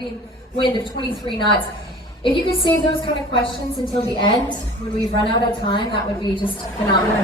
wind of 23 knots. If you could save those kind of questions until the end, when we've run out of time, that would be just phenomenal.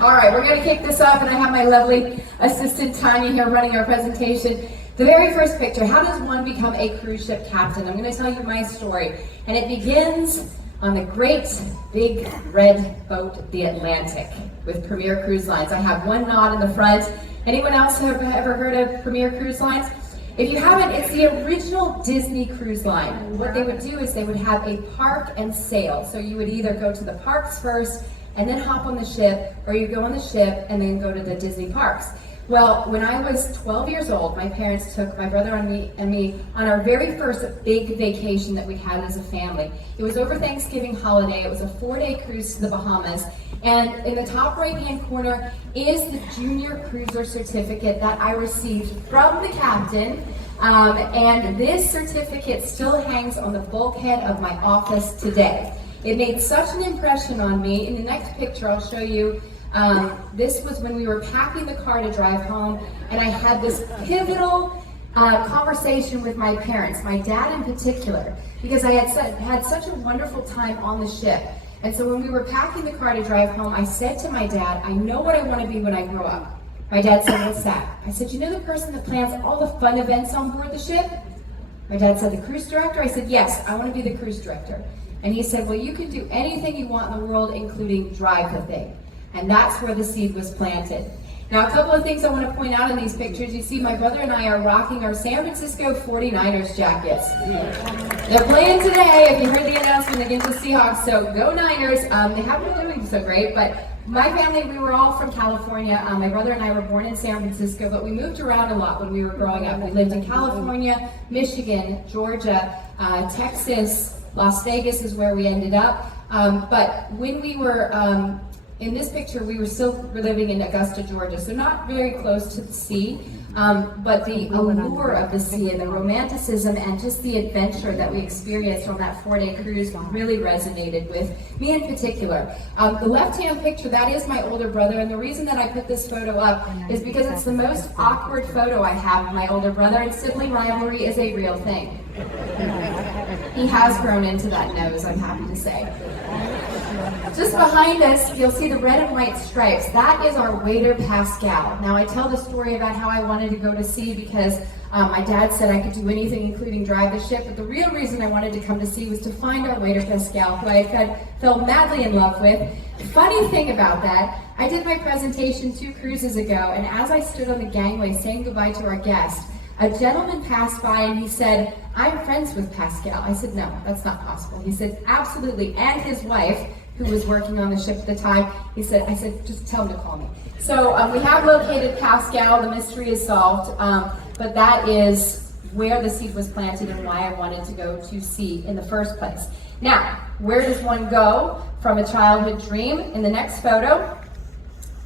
All right, we're going to kick this off, and I have my lovely assistant Tanya here running our presentation. The very first picture, how does one become a cruise ship captain? I'm going to tell you my story, and it begins on the great big red boat, the Atlantic, with Premier Cruise Lines. I have one nod in the front. Anyone else have ever heard of Premier Cruise Lines? If you haven't, it's the original Disney cruise line. What they would do is they would have a park and sail. So you would either go to the parks first and then hop on the ship, or you go on the ship and then go to the Disney parks. Well, when I was 12 years old, my parents took my brother and me on our very first big vacation that we had as a family. It was over Thanksgiving holiday. It was a 4-day cruise to the Bahamas. And in the top right-hand corner is the Junior Cruiser certificate that I received from the captain. And this certificate still hangs on the bulkhead of my office today. It made such an impression on me. In the next picture, I'll show you. This was when we were packing the car to drive home, and I had this pivotal conversation with my parents, my dad in particular, because I had such a wonderful time on the ship. And so when we were packing the car to drive home, I said to my dad, I know what I want to be when I grow up. My dad said, what's that? I said, you know the person that plans all the fun events on board the ship? My dad said, the cruise director? I said, yes, I want to be the cruise director. And he said, well, you can do anything you want in the world, including drive the thing. And that's where the seed was planted. Now, a couple of things I want to point out in these pictures. You see my brother and I are rocking our San Francisco 49ers jackets. They're playing today, if you heard the announcement, against the Seahawks, so go Niners. They haven't been doing so great, but my family, we were all from California. My brother and I were born in San Francisco, but we moved around a lot when we were growing up. We lived in California, Michigan, Georgia, Texas, Las Vegas is where we ended up. But when we were in this picture, we were still living in Augusta, Georgia, so not very close to the sea, but the allure of the sea and the romanticism and just the adventure that we experienced on that 4-day cruise really resonated with me in particular. The left-hand picture, that is my older brother, and the reason that I put this photo up is because it's the most awkward photo I have of my older brother, and sibling rivalry is a real thing. He has grown into that nose, I'm happy to say. Just behind us, you'll see the red and white stripes. That is our waiter, Pascal. Now, I tell the story about how I wanted to go to sea because my dad said I could do anything, including drive the ship, but the real reason I wanted to come to sea was to find our waiter, Pascal, who I fell madly in love with. Funny thing about that, I did my presentation 2 cruises ago, and as I stood on the gangway saying goodbye to our guest, a gentleman passed by and he said, I'm friends with Pascal. I said, no, that's not possible. He said, absolutely, and his wife, who was working on the ship at the time, I said, just tell him to call me. So we have located Pascal, the mystery is solved, but that is where the seed was planted and why I wanted to go to sea in the first place. Now, where does one go from a childhood dream? In the next photo,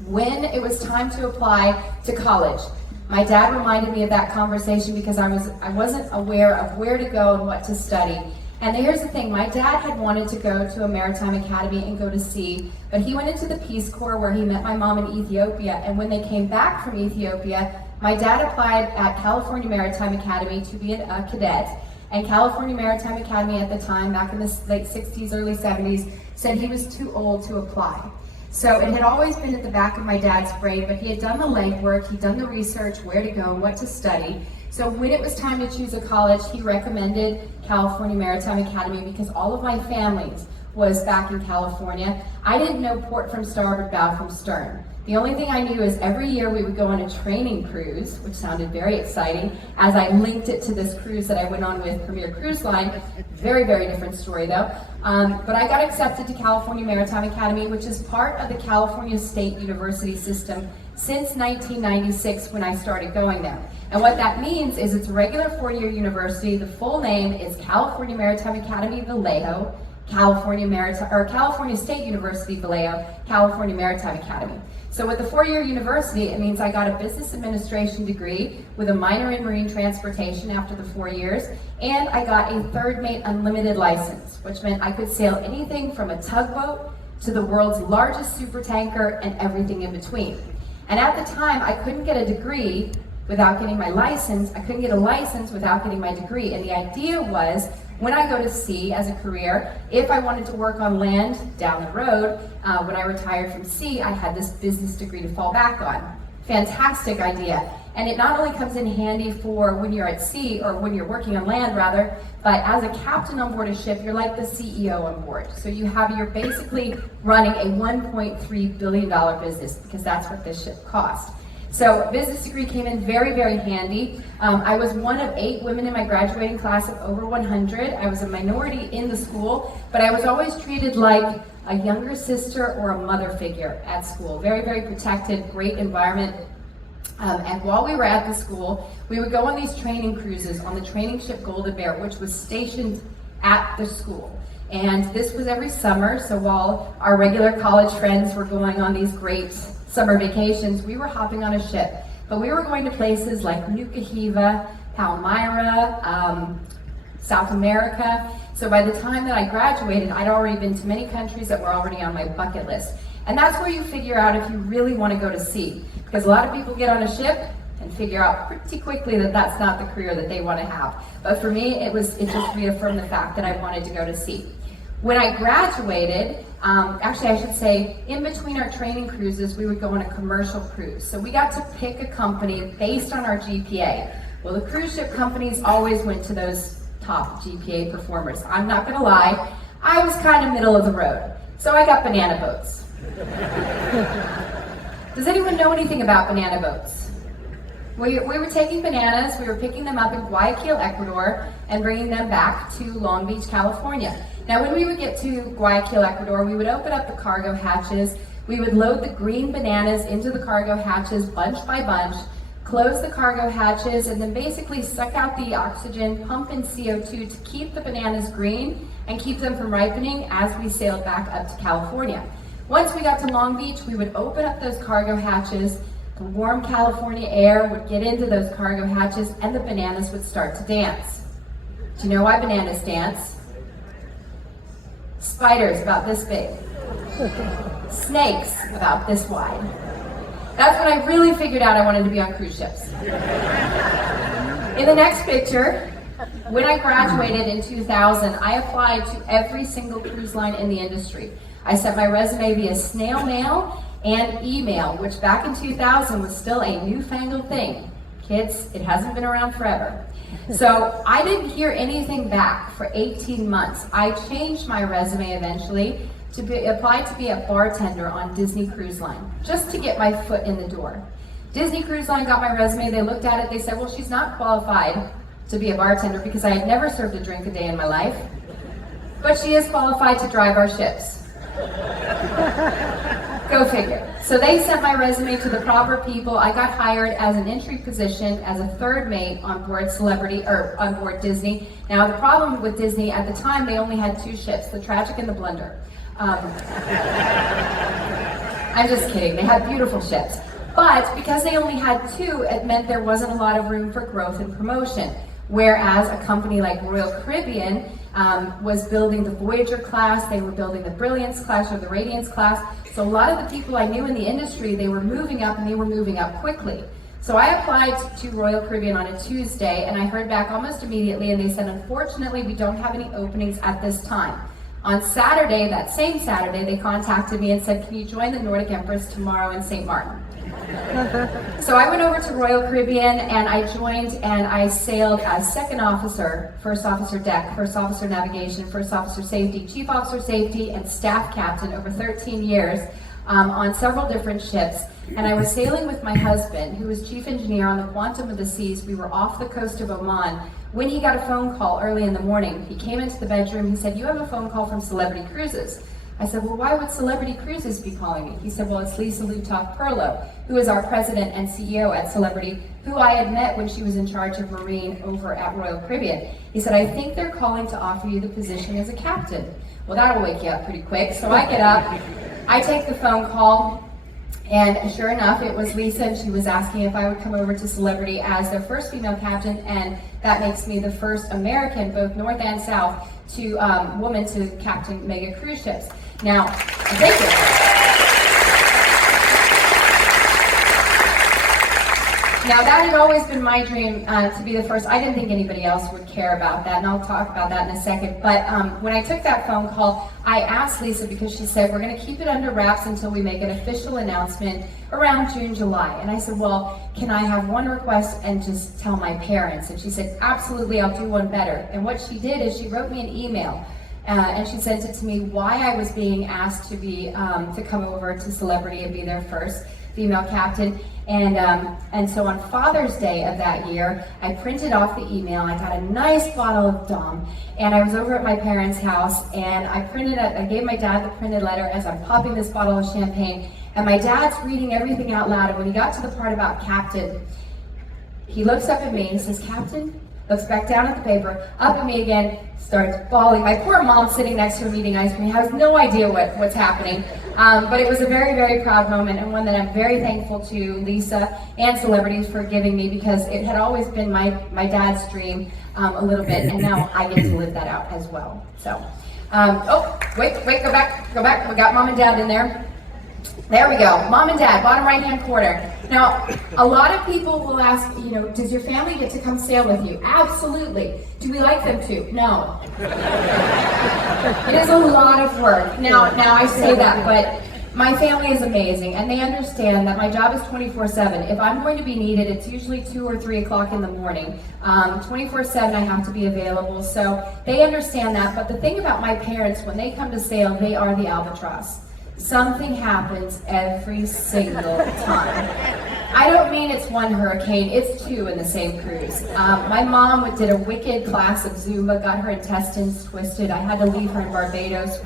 when it was time to apply to college. My dad reminded me of that conversation because I wasn't aware of where to go and what to study. And here's the thing, my dad had wanted to go to a maritime academy and go to sea, but he went into the Peace Corps where he met my mom in Ethiopia, and when they came back from Ethiopia, my dad applied at California Maritime Academy to be a cadet, and California Maritime Academy at the time, back in the late 60s, early 70s, said he was too old to apply. So it had always been at the back of my dad's brain, but he had done the legwork, he'd done the research, where to go, what to study. So when it was time to choose a college, he recommended California Maritime Academy because all of my family was back in California. I didn't know port from starboard, bow from stern. The only thing I knew is every year we would go on a training cruise, which sounded very exciting, as I linked it to this cruise that I went on with Premier Cruise Line. Very, very different story though. But I got accepted to California Maritime Academy, which is part of the California State University system since 1996 when I started going there. And what that means is it's a regular 4-year university. The full name is California Maritime Academy Vallejo, California State University Vallejo, California Maritime Academy. So with the 4-year university, it means I got a business administration degree with a minor in marine transportation after the 4 years, and I got a third mate unlimited license, which meant I could sail anything from a tugboat to the world's largest supertanker and everything in between. And at the time, I couldn't get a degree without getting my license. I couldn't get a license without getting my degree. And the idea was, when I go to sea as a career, if I wanted to work on land down the road, when I retired from sea, I had this business degree to fall back on. Fantastic idea. And it not only comes in handy for when you're at sea, or when you're working on land rather, but as a captain on board a ship, you're like the CEO on board. So you're basically running a $1.3 billion business, because that's what this ship cost. So business degree came in very, very handy. I was one of 8 women in my graduating class of over 100. I was a minority in the school, but I was always treated like a younger sister or a mother figure at school. Very, very protected, great environment. And while we were at the school, we would go on these training cruises on the training ship Golden Bear, which was stationed at the school. And this was every summer, so while our regular college friends were going on these great summer vacations, we were hopping on a ship. But we were going to places like Nuka Hiva, Palmyra, South America. So by the time that I graduated, I'd already been to many countries that were already on my bucket list. And that's where you figure out if you really want to go to sea. Because a lot of people get on a ship and figure out pretty quickly that that's not the career that they want to have. But for me, it just reaffirmed the fact that I wanted to go to sea. When I graduated, actually I should say, in between our training cruises, we would go on a commercial cruise. So we got to pick a company based on our GPA. Well, the cruise ship companies always went to those top GPA performers. I'm not gonna lie, I was kind of middle of the road. So I got banana boats. Does anyone know anything about banana boats? We were taking bananas, we were picking them up in Guayaquil, Ecuador, and bringing them back to Long Beach, California. Now, when we would get to Guayaquil, Ecuador, we would open up the cargo hatches, we would load the green bananas into the cargo hatches bunch by bunch, close the cargo hatches, and then basically suck out the oxygen, pump in CO2 to keep the bananas green and keep them from ripening as we sailed back up to California. Once we got to Long Beach, we would open up those cargo hatches, the warm California air would get into those cargo hatches, and the bananas would start to dance. Do you know why bananas dance? Spiders about this big. Snakes about this wide. That's when I really figured out I wanted to be on cruise ships. In the next picture, when I graduated in 2000, I applied to every single cruise line in the industry. I sent my resume via snail mail and email, which back in 2000 was still a newfangled thing. Kids, it hasn't been around forever. So I didn't hear anything back for 18 months. I changed my resume eventually to apply to be a bartender on Disney Cruise Line, just to get my foot in the door. Disney Cruise Line got my resume, they looked at it, they said, well, she's not qualified to be a bartender because I had never served a drink a day in my life, but she is qualified to drive our ships. Go figure. So they sent my resume to the proper people. I got hired as an entry position as a third mate on board on board Disney. Now the problem with Disney at the time, they only had 2 ships, the Tragic and the Blunder. I'm just kidding. They had beautiful ships. But because they only had 2, it meant there wasn't a lot of room for growth and promotion. Whereas a company like Royal Caribbean was building the Voyager class, they were building the Brilliance class or the Radiance class. So a lot of the people I knew in the industry, they were moving up and they were moving up quickly. So I applied to Royal Caribbean on a Tuesday and I heard back almost immediately and they said, unfortunately, we don't have any openings at this time. On Saturday, that same Saturday, they contacted me and said, can you join the Nordic Empress tomorrow in St. Martin? So I went over to Royal Caribbean and I joined and I sailed as second officer, first officer deck, first officer navigation, first officer safety, chief officer safety, and staff captain over 13 years on several different ships. And I was sailing with my husband, who was chief engineer on the Quantum of the Seas. We were off the coast of Oman when he got a phone call early in the morning. He came into the bedroom, he said, you have a phone call from Celebrity Cruises. I said, well, why would Celebrity Cruises be calling me? He said, well, it's Lisa Lutoff-Perlo, who is our president and CEO at Celebrity, who I had met when she was in charge of Marine over at Royal Caribbean. He said, I think they're calling to offer you the position as a captain. Well, that'll wake you up pretty quick. So I get up, I take the phone call, and sure enough, it was Lisa, and she was asking if I would come over to Celebrity as their first female captain, and that makes me the first American, both North and South, woman to captain mega cruise ships. Now, thank you. Now that had always been my dream, to be the first. I didn't think anybody else would care about that, and I'll talk about that in a second. But when I took that phone call, I asked Lisa, because she said, we're going to keep it under wraps until we make an official announcement around June, July. And I said, well, can I have one request and just tell my parents? And she said, absolutely, I'll do one better. And what she did is she wrote me an email. And she sent it to me why I was being asked to be to come over to Celebrity and be their first female captain. And so on Father's Day of that year, I printed off the email. I got a nice bottle of Dom, and I was over at my parents' house, and I gave my dad the printed letter as I'm popping this bottle of champagne, and my dad's reading everything out loud. And when he got to the part about Captain, he looks up at me and he says, Captain? Looks back down at the paper, up at me again, starts bawling. My poor mom sitting next to him eating ice cream has no idea what's happening. But it was a very, very proud moment, and one that I'm very thankful to Lisa and Celebrities for giving me, because it had always been my dad's dream a little bit, and now I get to live that out as well. So, go back. We got Mom and Dad in there. There we go, Mom and Dad, bottom right-hand corner. Now, a lot of people will ask, does your family get to come sail with you? Absolutely. Do we like them to? No. It is a lot of work. Now I say that, but my family is amazing, and they understand that my job is 24/7. If I'm going to be needed, it's usually 2 or 3 o'clock in the morning. 24/7, I have to be available, so they understand that. But the thing about my parents, when they come to sail, they are the albatross. Something happens every single time. I don't mean it's one hurricane, it's 2 in the same cruise. My mom did a wicked class of Zumba, got her intestines twisted. I had to leave her in Barbados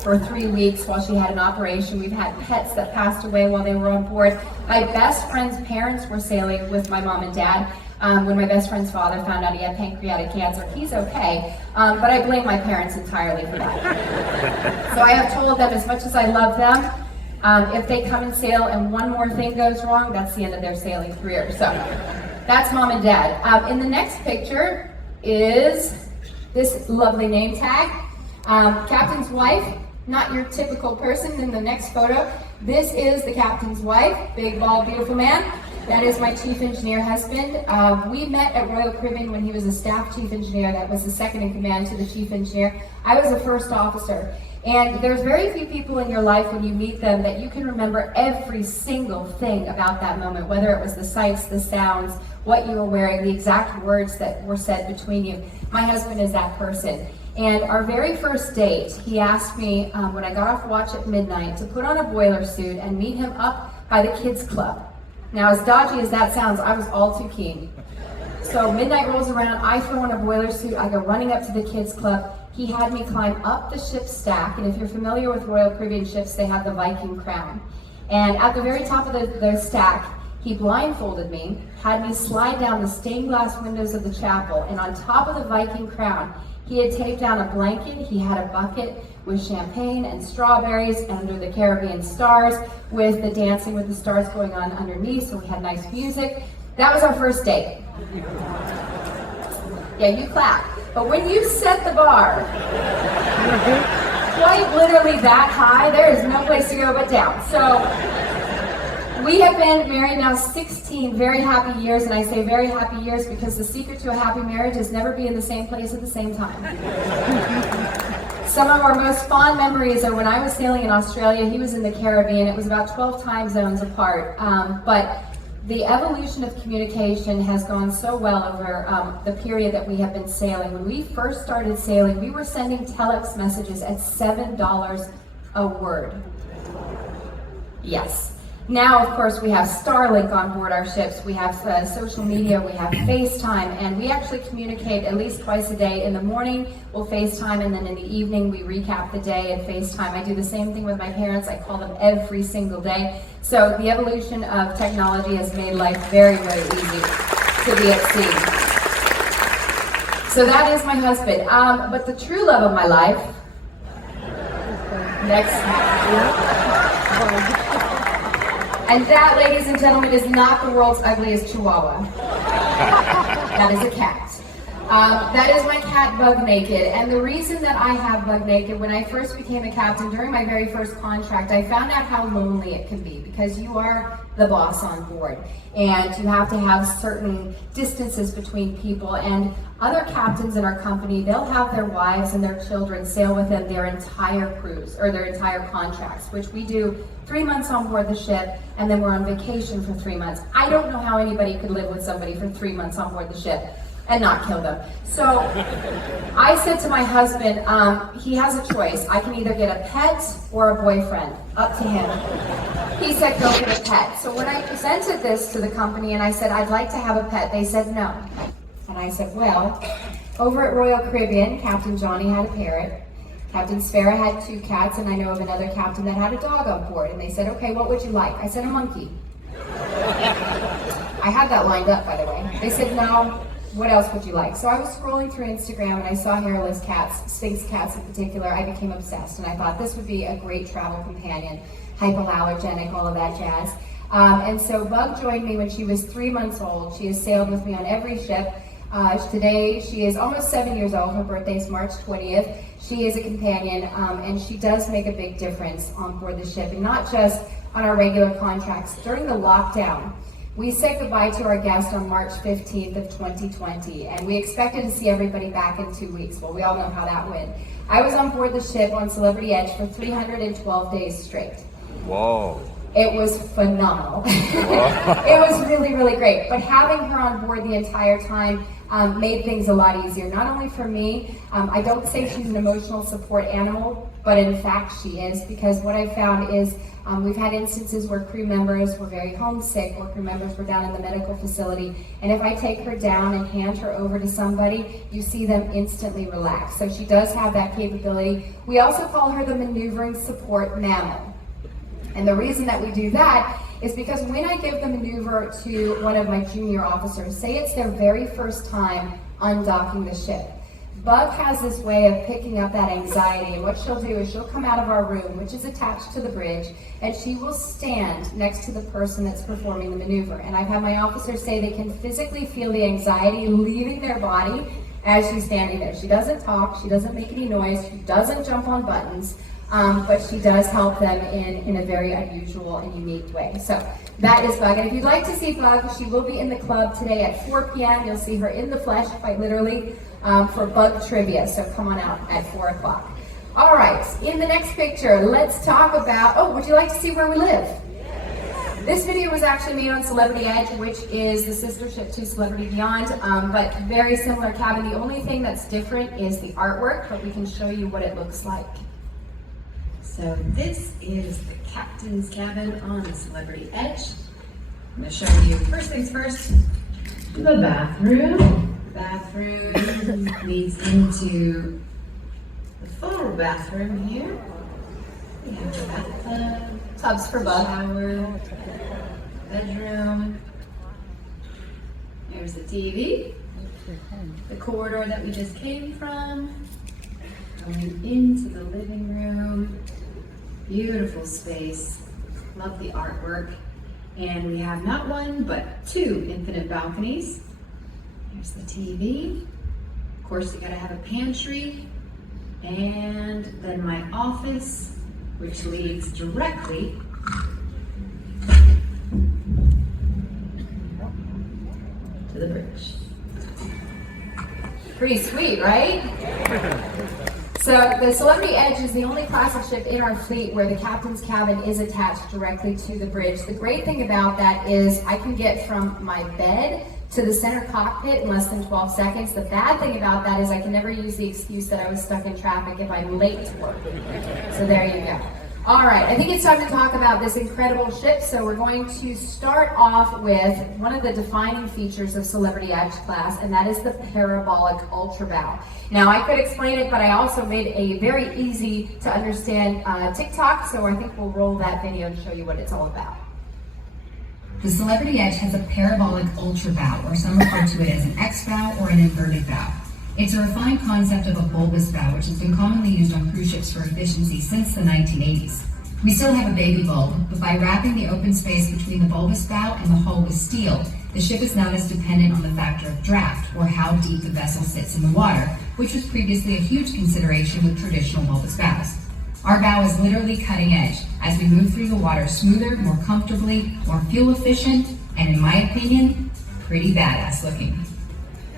for 3 weeks while she had an operation. We've had pets that passed away while they were on board. My best friend's parents were sailing with my mom and dad. When my best friend's father found out he had pancreatic cancer, he's okay, but I blame my parents entirely for that. So I have told them, as much as I love them, if they come and sail and one more thing goes wrong, that's the end of their sailing career. So that's Mom and Dad. In the next picture is this lovely name tag. Captain's wife, not your typical person in the next photo. This is the captain's wife, big, bald, beautiful man. That is my chief engineer husband. We met at Royal Caribbean when he was a staff chief engineer. That was the second in command to the chief engineer. I was a first officer. And there's very few people in your life when you meet them that you can remember every single thing about that moment, whether it was the sights, the sounds, what you were wearing, the exact words that were said between you. My husband is that person. And our very first date, he asked me, when I got off watch at midnight, to put on a boiler suit and meet him up by the kids' club. Now, as dodgy as that sounds, I was all too keen. So midnight rolls around, I throw on a boiler suit, I go running up to the kids' club. He had me climb up the ship's stack, and if you're familiar with Royal Caribbean ships, they have the Viking crown. And at the very top of the stack, he blindfolded me, had me slide down the stained glass windows of the chapel, and on top of the Viking crown, he had taped down a blanket. He had a bucket with champagne and strawberries under the Caribbean stars, with the Dancing with the Stars going on underneath, so we had nice music. That was our first date. Yeah, you clap. But when you set the bar quite literally that high, there is no place to go but down. So we have been married now 16 very happy years, and I say very happy years because the secret to a happy marriage is never be in the same place at the same time. Some of our most fond memories are when I was sailing in Australia, he was in the Caribbean. It was about 12 time zones apart, but the evolution of communication has gone so well over the period that we have been sailing. When we first started sailing, we were sending telex messages at $7 a word. Yes. Now, of course, we have Starlink on board our ships. We have social media. We have FaceTime, and we actually communicate at least twice a day. In the morning, we'll FaceTime, and then in the evening, we recap the day and FaceTime. I do the same thing with my parents. I call them every single day. So the evolution of technology has made life very, very easy to be at sea. So that is my husband. But the true love of my life, and that, ladies and gentlemen, is not the world's ugliest chihuahua. That is a cat. That is my cat, Bug Naked. And the reason that I have Bug Naked, when I first became a captain during my very first contract, I found out how lonely it can be because you are the boss on board and you have to have certain distances between people. And other captains in our company, they'll have their wives and their children sail with them their entire cruise or their entire contracts, which we do 3 months on board the ship, and then we're on vacation for 3 months. I don't know how anybody could live with somebody for 3 months on board the ship and not kill them. So I said to my husband, he has a choice. I can either get a pet or a boyfriend, up to him. He said, go get a pet. So when I presented this to the company and I said, I'd like to have a pet, they said no. And I said, well, over at Royal Caribbean, Captain Johnny had a parrot, Captain Sparrow had 2 cats, and I know of another captain that had a dog on board. And they said, okay, what would you like? I said, a monkey. I had that lined up, by the way. They said, no. What else would you like? So I was scrolling through Instagram and I saw hairless cats, Sphynx cats in particular. I became obsessed and I thought this would be a great travel companion, hypoallergenic, all of that jazz. And so Bug joined me when she was 3 months old. She has sailed with me on every ship. Today she is almost 7 years old. Her birthday is March 20th. She is a companion and she does make a big difference on board the ship, and not just on our regular contracts. During the lockdown, we said goodbye to our guest on March 15th of 2020, and we expected to see everybody back in 2 weeks. Well, we all know how that went. I was on board the ship on Celebrity Edge for 312 days straight. Whoa. It was phenomenal. It was really, really great. But having her on board the entire time made things a lot easier. Not only for me, I don't say she's an emotional support animal, but in fact she is, because what I found is we've had instances where crew members were very homesick, or crew members were down in the medical facility, and if I take her down and hand her over to somebody, you see them instantly relax. So she does have that capability. We also call her the maneuvering support mammal. And the reason that we do that is because when I give the maneuver to one of my junior officers, say it's their very first time undocking the ship, Bug has this way of picking up that anxiety, and what she'll do is she'll come out of our room, which is attached to the bridge, and she will stand next to the person that's performing the maneuver. And I've had my officers say they can physically feel the anxiety leaving their body as she's standing there. She doesn't talk, she doesn't make any noise, she doesn't jump on buttons, but she does help them in a very unusual and unique way. So that is Bug. And if you'd like to see Bug, she will be in the club today at 4 p.m. You'll see her in the flesh, quite literally, for Bug Trivia. So come on out at 4 o'clock. All right, in the next picture, let's talk about, would you like to see where we live? This video was actually made on Celebrity Edge, which is the sister ship to Celebrity Beyond, but very similar cabin. The only thing that's different is the artwork, but we can show you what it looks like. So this is the captain's cabin on the Celebrity Edge. I'm going to show you, first things first, the bathroom. The bathroom leads into the full bathroom here. We have the bathtub, Tubs for Bug. shower, bedroom. There's the TV, the corridor that we just came from, going into the living room. Beautiful space, love the artwork. And we have not one, but 2 infinite balconies. There's the TV. Of course, you gotta have a pantry. And then my office, which leads directly to the bridge. Pretty sweet, right? So the Celebrity Edge is the only classic ship in our fleet where the captain's cabin is attached directly to the bridge. The great thing about that is I can get from my bed to the center cockpit in less than 12 seconds. The bad thing about that is I can never use the excuse that I was stuck in traffic if I'm late to work. So there you go. All right, I think it's time to talk about this incredible ship. So we're going to start off with one of the defining features of Celebrity Edge class, and that is the parabolic ultra bow. Now, I could explain it, but I also made a very easy to understand TikTok, so I think we'll roll that video and show you what it's all about. The Celebrity Edge has a parabolic ultra bow, or some refer to it as an X bow or an inverted bow. It's a refined concept of a bulbous bow, which has been commonly used on cruise ships for efficiency since the 1980s. We still have a baby bulb, but by wrapping the open space between the bulbous bow and the hull with steel, The ship is not as dependent on the factor of draft, or how deep the vessel sits in the water, which was previously a huge consideration with traditional bulbous bows. Our bow is literally cutting edge as we move through the water smoother, more comfortably, more fuel efficient, and in my opinion, pretty badass looking.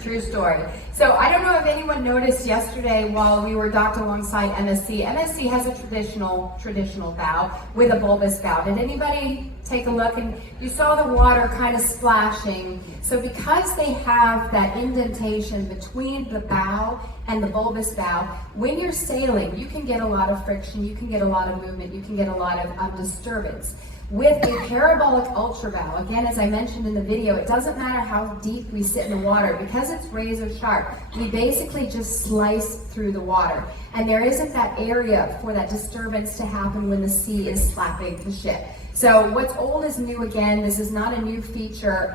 True story. So I don't know if anyone noticed yesterday while we were docked alongside MSC. MSC has a traditional bow with a bulbous bow. Did anybody take a look? And you saw the water kind of splashing. So because they have that indentation between the bow and the bulbous bow, when you're sailing, you can get a lot of friction, you can get a lot of movement, you can get a lot of disturbance. With a parabolic ultra bow, again, as I mentioned in the video, it doesn't matter how deep we sit in the water. Because it's razor sharp, we basically just slice through the water. And there isn't that area for that disturbance to happen when the sea is slapping the ship. So what's old is new again. This is not a new feature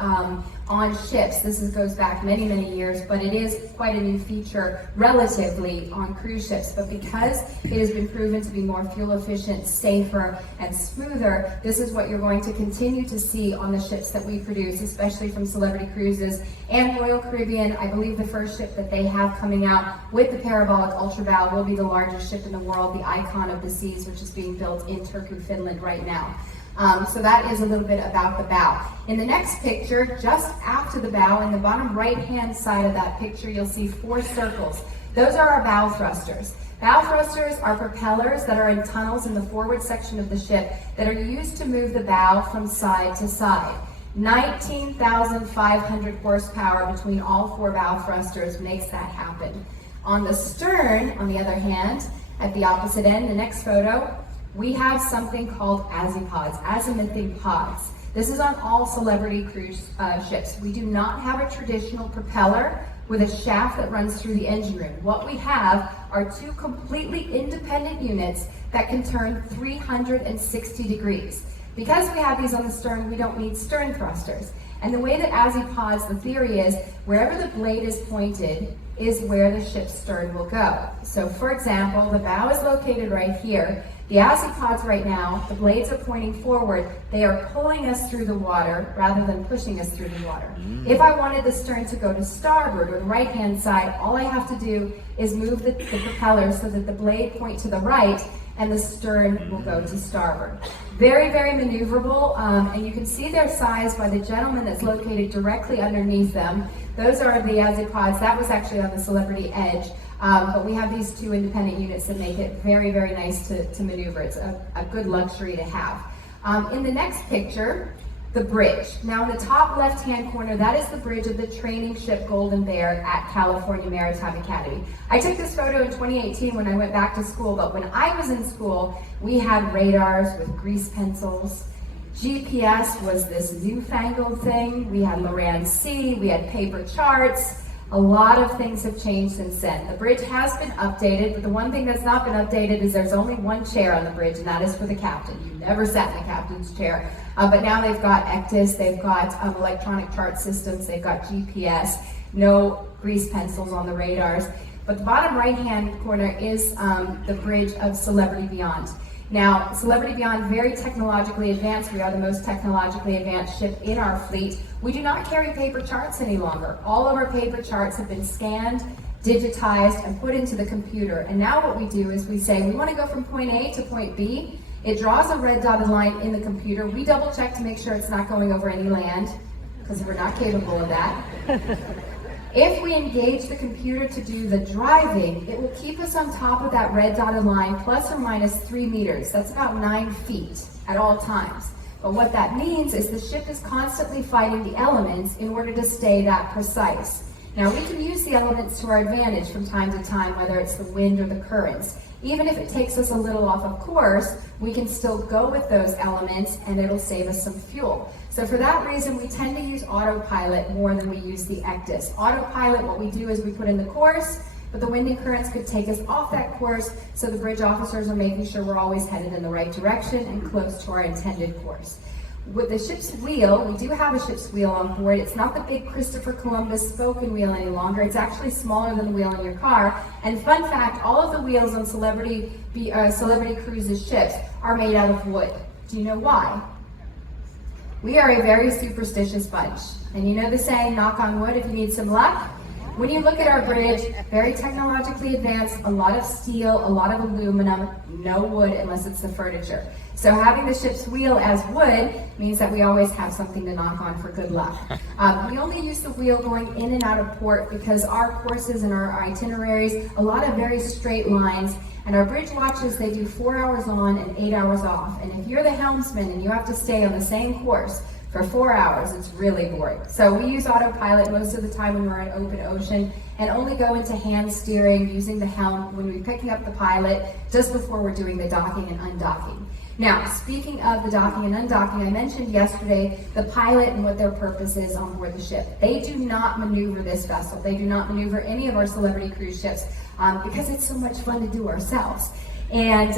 on ships. This goes back many, many years, but it is quite a new feature relatively on cruise ships. But because it has been proven to be more fuel efficient, safer, and smoother, this is what you're going to continue to see on the ships that we produce, especially from Celebrity Cruises and Royal Caribbean. I believe the first ship that they have coming out with the parabolic ultra bow will be the largest ship in the world, the Icon of the Seas, which is being built in Turku, Finland right now. So that is a little bit about the bow. In the next picture, just after the bow, in the bottom right-hand side of that picture, you'll see 4 circles. Those are our bow thrusters. Bow thrusters are propellers that are in tunnels in the forward section of the ship that are used to move the bow from side to side. 19,500 horsepower between all 4 bow thrusters makes that happen. On the stern, on the other hand, at the opposite end, the next photo, we have something called azipods, azimuthing pods. This is on all Celebrity Cruise ships. We do not have a traditional propeller with a shaft that runs through the engine room. What we have are 2 completely independent units that can turn 360 degrees. Because we have these on the stern, we don't need stern thrusters. And the way that azipods, the theory is, wherever the blade is pointed is where the ship's stern will go. So for example, the bow is located right here. The azipods right now, the blades are pointing forward. They are pulling us through the water rather than pushing us through the water. If I wanted the stern to go to starboard or the right-hand side, all I have to do is move the propeller so that the blade point to the right and the stern will go to starboard. Very, very maneuverable, and you can see their size by the gentleman that's located directly underneath them. Those are the azipods. That was actually on the Celebrity Edge. But we have these 2 independent units that make it very, very nice to maneuver. It's a good luxury to have. In the next picture, the bridge. Now in the top left-hand corner, that is the bridge of the training ship Golden Bear at California Maritime Academy. I took this photo in 2018 when I went back to school, but when I was in school, we had radars with grease pencils. GPS was this newfangled thing. We had Loran C, we had paper charts. A lot of things have changed since then. The bridge has been updated, but the one thing that's not been updated is there's only 1 chair on the bridge, and that is for the captain. You never sat in the captain's chair. But now they've got ECDIS, they've got electronic chart systems, they've got GPS, no grease pencils on the radars. But the bottom right-hand corner is the bridge of Celebrity Beyond. Now, Celebrity Beyond, very technologically advanced. We are the most technologically advanced ship in our fleet. We do not carry paper charts any longer. All of our paper charts have been scanned, digitized, and put into the computer. And now what we do is we say, we want to go from point A to point B. It draws a red dotted line in the computer. We double check to make sure it's not going over any land, because we're not capable of that. If we engage the computer to do the driving, it will keep us on top of that red dotted line plus or minus 3 meters. That's about 9 feet at all times. But what that means is the ship is constantly fighting the elements in order to stay that precise. Now we can use the elements to our advantage from time to time, whether it's the wind or the currents. Even if it takes us a little off of course, we can still go with those elements and it'll save us some fuel. So for that reason, we tend to use autopilot more than we use the ECDIS. Autopilot, what we do is we put in the course, but the wind and currents could take us off that course, so the bridge officers are making sure we're always headed in the right direction and close to our intended course. With the ship's wheel, we do have a ship's wheel on board. It's not the big Christopher Columbus spoken wheel any longer. It's actually smaller than the wheel in your car. And fun fact, all of the wheels on Celebrity Cruises ships are made out of wood. Do you know why? We are a very superstitious bunch. And you know the saying, knock on wood if you need some luck? When you look at our bridge, very technologically advanced, a lot of steel, a lot of aluminum, no wood unless it's the furniture. So having the ship's wheel as wood means that we always have something to knock on for good luck. We only use the wheel going in and out of port because our courses and our itineraries, a lot of very straight lines, and our bridge watches, they do 4 hours on and 8 hours off. And if you're the helmsman and you have to stay on the same course for 4 hours, it's really boring. So we use autopilot most of the time when we're in open ocean and only go into hand steering using the helm when we're picking up the pilot just before we're doing the docking and undocking. Now, speaking of the docking and undocking, I mentioned yesterday the pilot and what their purpose is on board the ship. They do not maneuver this vessel. They do not maneuver any of our celebrity cruise ships because it's so much fun to do ourselves. And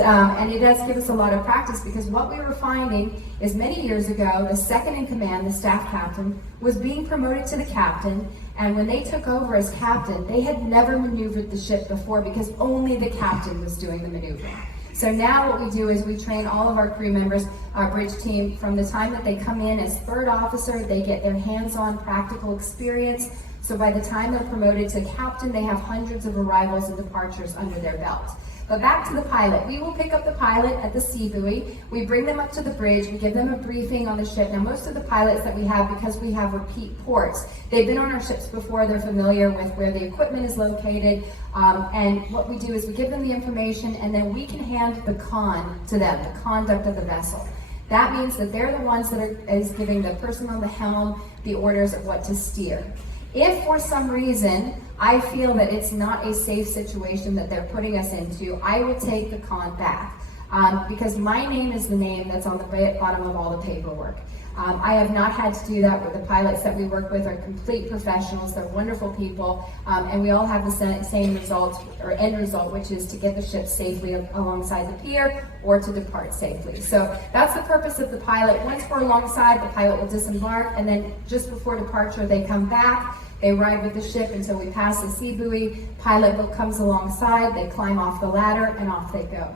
it does give us a lot of practice because what we were finding is many years ago, the second in command, the staff captain, was being promoted to the captain. And when they took over as captain, they had never maneuvered the ship before because only the captain was doing the maneuvering. So now what we do is we train all of our crew members, our bridge team, from the time that they come in as third officer, they get their hands-on practical experience. So by the time they're promoted to captain, they have hundreds of arrivals and departures under their belt. But back to the pilot. We will pick up the pilot at the sea buoy. We bring them up to the bridge. We give them a briefing on the ship. Now, most of the pilots that we have, because we have repeat ports, they've been on our ships before. They're familiar with where the equipment is located. And what we do is we give them the information, and then we can hand the con to them, the conduct of the vessel. That means that they're the ones that is giving the person on the helm the orders of what to steer. If for some reason I feel that it's not a safe situation that they're putting us into, I will take the con back because my name is the name that's on the bottom of all the paperwork. I have not had to do that with the pilots that we work with are complete professionals. They're wonderful people, and we all have the same result or end result, which is to get the ship safely alongside the pier or to depart safely. So that's the purpose of the pilot. Once we're alongside, the pilot will disembark, and then just before departure, they come back. They ride with the ship until we pass the sea buoy. Pilot comes alongside, they climb off the ladder, and off they go.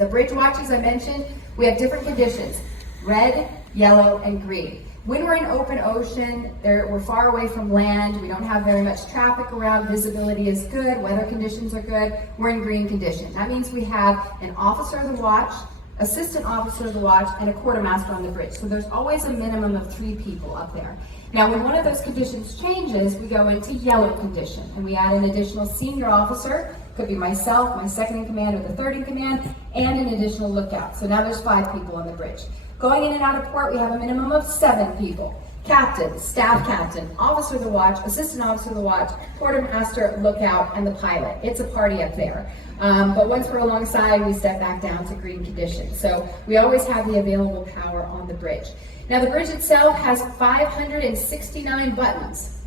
The bridge watches I mentioned, we have different conditions: red, yellow, and green. When we're in open ocean, we're far away from land, we don't have very much traffic around, visibility is good, weather conditions are good, we're in green condition. That means we have an officer of the watch, assistant officer of the watch, and a quartermaster on the bridge. So there's always a minimum of 3 people up there. Now, when one of those conditions changes, we go into yellow condition, and we add an additional senior officer, could be myself, my second in command, or the third in command, and an additional lookout. So now there's 5 people on the bridge. Going in and out of port, we have a minimum of 7 people. Captain, staff captain, officer of the watch, assistant officer of the watch, quartermaster, lookout, and the pilot. It's a party up there. But once we're alongside, we step back down to green condition. So we always have the available power on the bridge. Now, the bridge itself has 569 buttons.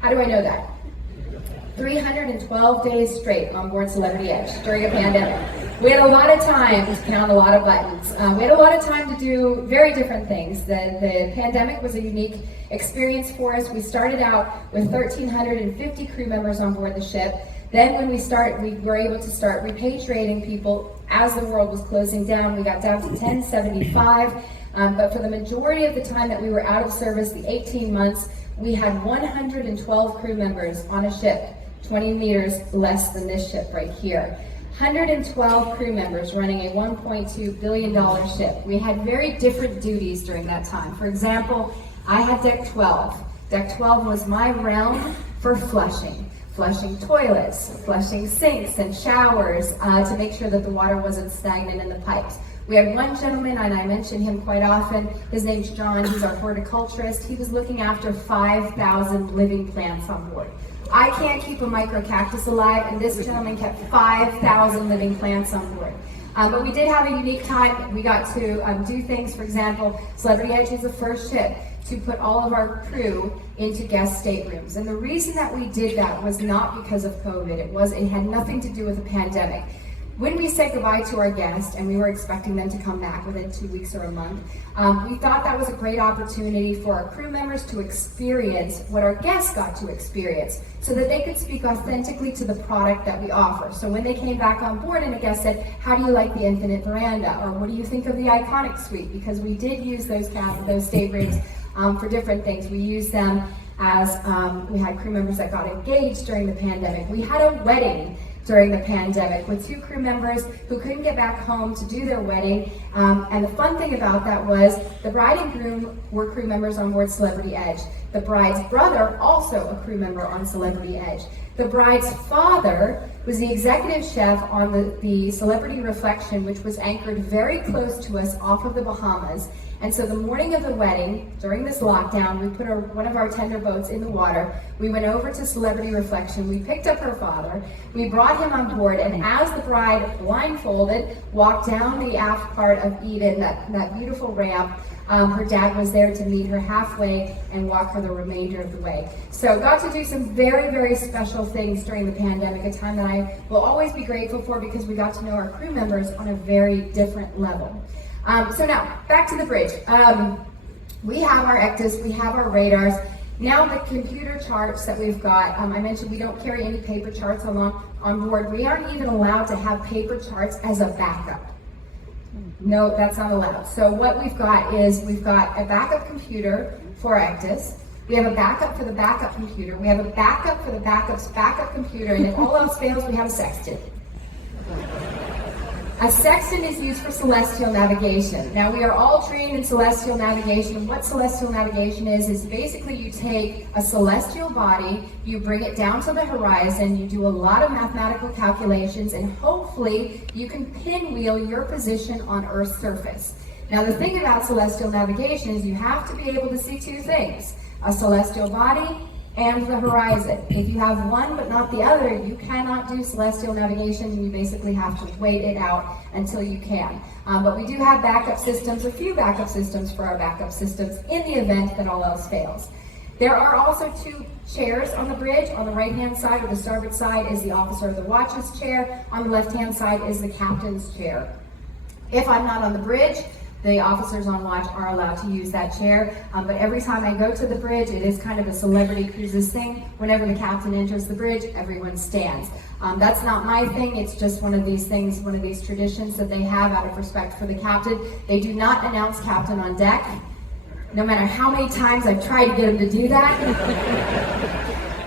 How do I know that? 312 days straight on board Celebrity Edge during a pandemic. We had a lot of time to count a lot of buttons. We had a lot of time to do very different things. The pandemic was a unique experience for us. We started out with 1,350 crew members on board the ship. Then when we were able to start repatriating people as the world was closing down. We got down to 1075. But for the majority of the time that we were out of service, the 18 months, we had 112 crew members on a ship, 20 meters less than this ship right here. 112 crew members running a $1.2 billion ship. We had very different duties during that time. For example, I had deck 12. Deck 12 was my realm for flushing toilets, flushing sinks and showers to make sure that the water wasn't stagnant in the pipes. We had one gentleman, and I mention him quite often. His name's John. He's our horticulturist. He was looking after 5,000 living plants on board. I can't keep a microcactus alive, and this gentleman kept 5,000 living plants on board. But we did have a unique time. We got to do things. For example, Celebrity Edge was the first ship to put all of our crew into guest staterooms. And the reason that we did that was not because of COVID. It had nothing to do with the pandemic. when we said goodbye to our guests, and we were expecting them to come back within 2 weeks or a month, we thought that was a great opportunity for our crew members to experience what our guests got to experience, so that they could speak authentically to the product that we offer. So when they came back on board and a guest said, how do you like the Infinite Veranda? Or what do you think of the Iconic Suite? Because we did use those stay rigs for different things. We used them as, we had crew members that got engaged during the pandemic. We had a wedding during the pandemic with 2 crew members who couldn't get back home to do their wedding. And the fun thing about that was the bride and groom were crew members on board Celebrity Edge. The bride's brother, also a crew member on Celebrity Edge. The bride's father was the executive chef on the Celebrity Reflection, which was anchored very close to us off of the Bahamas. And so the morning of the wedding, during this lockdown, we put one of our tender boats in the water. We went over to Celebrity Reflection. We picked up her father. We brought him on board. And as the bride, blindfolded, walked down the aft part of Eden, that beautiful ramp, her dad was there to meet her halfway and walk her the remainder of the way. So got to do some very, very special things during the pandemic, a time that I will always be grateful for because we got to know our crew members on a very different level. So now, back to the bridge. We have our ECDIS, we have our radars. Now the computer charts that we've got, I mentioned we don't carry any paper charts on board. We aren't even allowed to have paper charts as a backup. No, that's not allowed. So what we've got is, we've got a backup computer for ECDIS. We have a backup for the backup computer. We have a backup for the backup's backup computer. And if all else fails, we have a sextant. A sextant is used for celestial navigation. Now, we are all trained in celestial navigation. What celestial navigation is basically you take a celestial body, you bring it down to the horizon, you do a lot of mathematical calculations, and hopefully you can pinwheel your position on Earth's surface. Now, the thing about celestial navigation is you have to be able to see 2 things: a celestial body and the horizon. If you have one but not the other, you cannot do celestial navigation, and you basically have to wait it out until you can. But we do have backup systems, a few backup systems for our backup systems in the event that all else fails. There are also 2 chairs on the bridge. On the right-hand side or the starboard side is the officer of the watch's chair. On the left-hand side is the captain's chair. If I'm not on the bridge, the officers on watch are allowed to use that chair, but every time I go to the bridge, it is kind of a Celebrity Cruises thing. Whenever the captain enters the bridge, everyone stands. That's not my thing, it's just one of these things, one of these traditions that they have out of respect for the captain. They do not announce captain on deck, no matter how many times I've tried to get them to do that.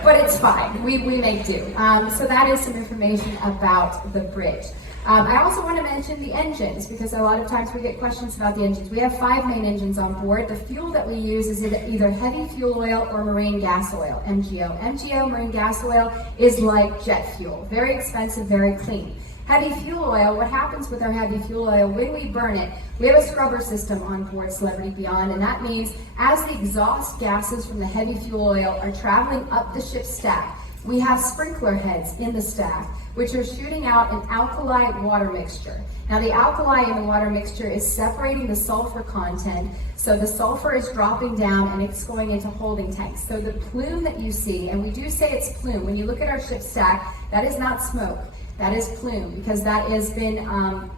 But it's fine, we make do. So that is some information about the bridge. I also want to mention the engines, because a lot of times we get questions about the engines. We have 5 main engines on board. The fuel that we use is either heavy fuel oil or marine gas oil, MGO. MGO, marine gas oil, is like jet fuel. Very expensive, very clean. Heavy fuel oil, what happens with our heavy fuel oil, when we burn it, we have a scrubber system on board Celebrity Beyond, and that means as the exhaust gases from the heavy fuel oil are traveling up the ship's stack, we have sprinkler heads in the stack, which are shooting out an alkali water mixture. Now, the alkali in the water mixture is separating the sulfur content, so the sulfur is dropping down and it's going into holding tanks. So the plume that you see, and we do say it's plume, when you look at our ship stack, that is not smoke. That is plume, because that has been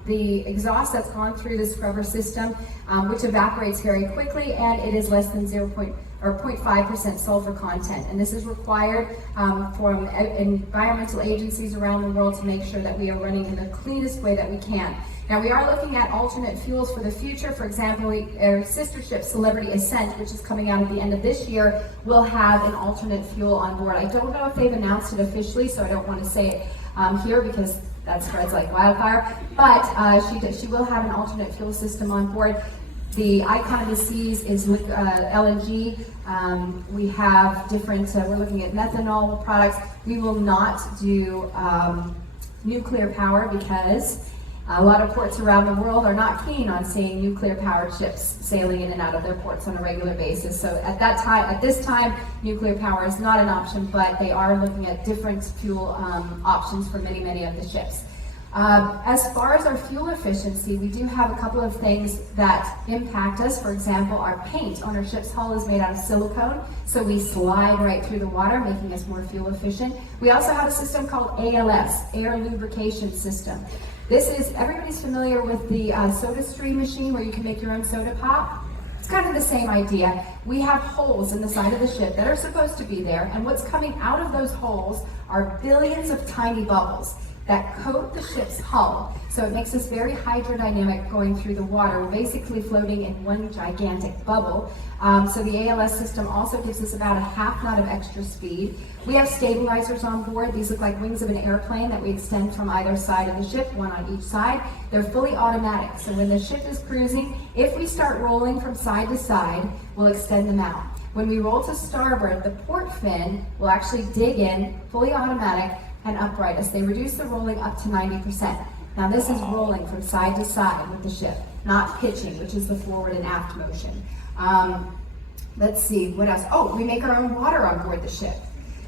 the exhaust that's gone through the scrubber system, which evaporates very quickly, and it is less than 0.5% sulfur content. And this is required from environmental agencies around the world to make sure that we are running in the cleanest way that we can. Now, we are looking at alternate fuels for the future. For example, our sister ship, Celebrity Ascent, which is coming out at the end of this year, will have an alternate fuel on board. I don't know if they've announced it officially, so I don't want to say it here because that spreads like wildfire, but she will have an alternate fuel system on board. The Icon of the Seas is LNG. We have different, we're looking at methanol products. We will not do nuclear power because a lot of ports around the world are not keen on seeing nuclear-powered ships sailing in and out of their ports on a regular basis. So at this time, nuclear power is not an option, but they are looking at different fuel options for many, many of the ships. As far as our fuel efficiency, we do have a couple of things that impact us. For example, our paint on our ship's hull is made out of silicone, so we slide right through the water, making us more fuel efficient. We also have a system called ALS, Air Lubrication System. This is, everybody's familiar with the soda stream machine where you can make your own soda pop? It's kind of the same idea. We have holes in the side of the ship that are supposed to be there, and what's coming out of those holes are billions of tiny bubbles that coat the ship's hull. So it makes us very hydrodynamic going through the water. We're basically floating in one gigantic bubble. So the ALS system also gives us about a half knot of extra speed. We have stabilizers on board. These look like wings of an airplane that we extend from either side of the ship, one on each side. They're fully automatic. So when the ship is cruising, if we start rolling from side to side, we'll extend them out. When we roll to starboard, the port fin will actually dig in, fully automatic, and upright us. They reduce the rolling up to 90%. Now this is rolling from side to side with the ship, not pitching, which is the forward and aft motion. Let's see, what else? Oh, we make our own water on board the ship.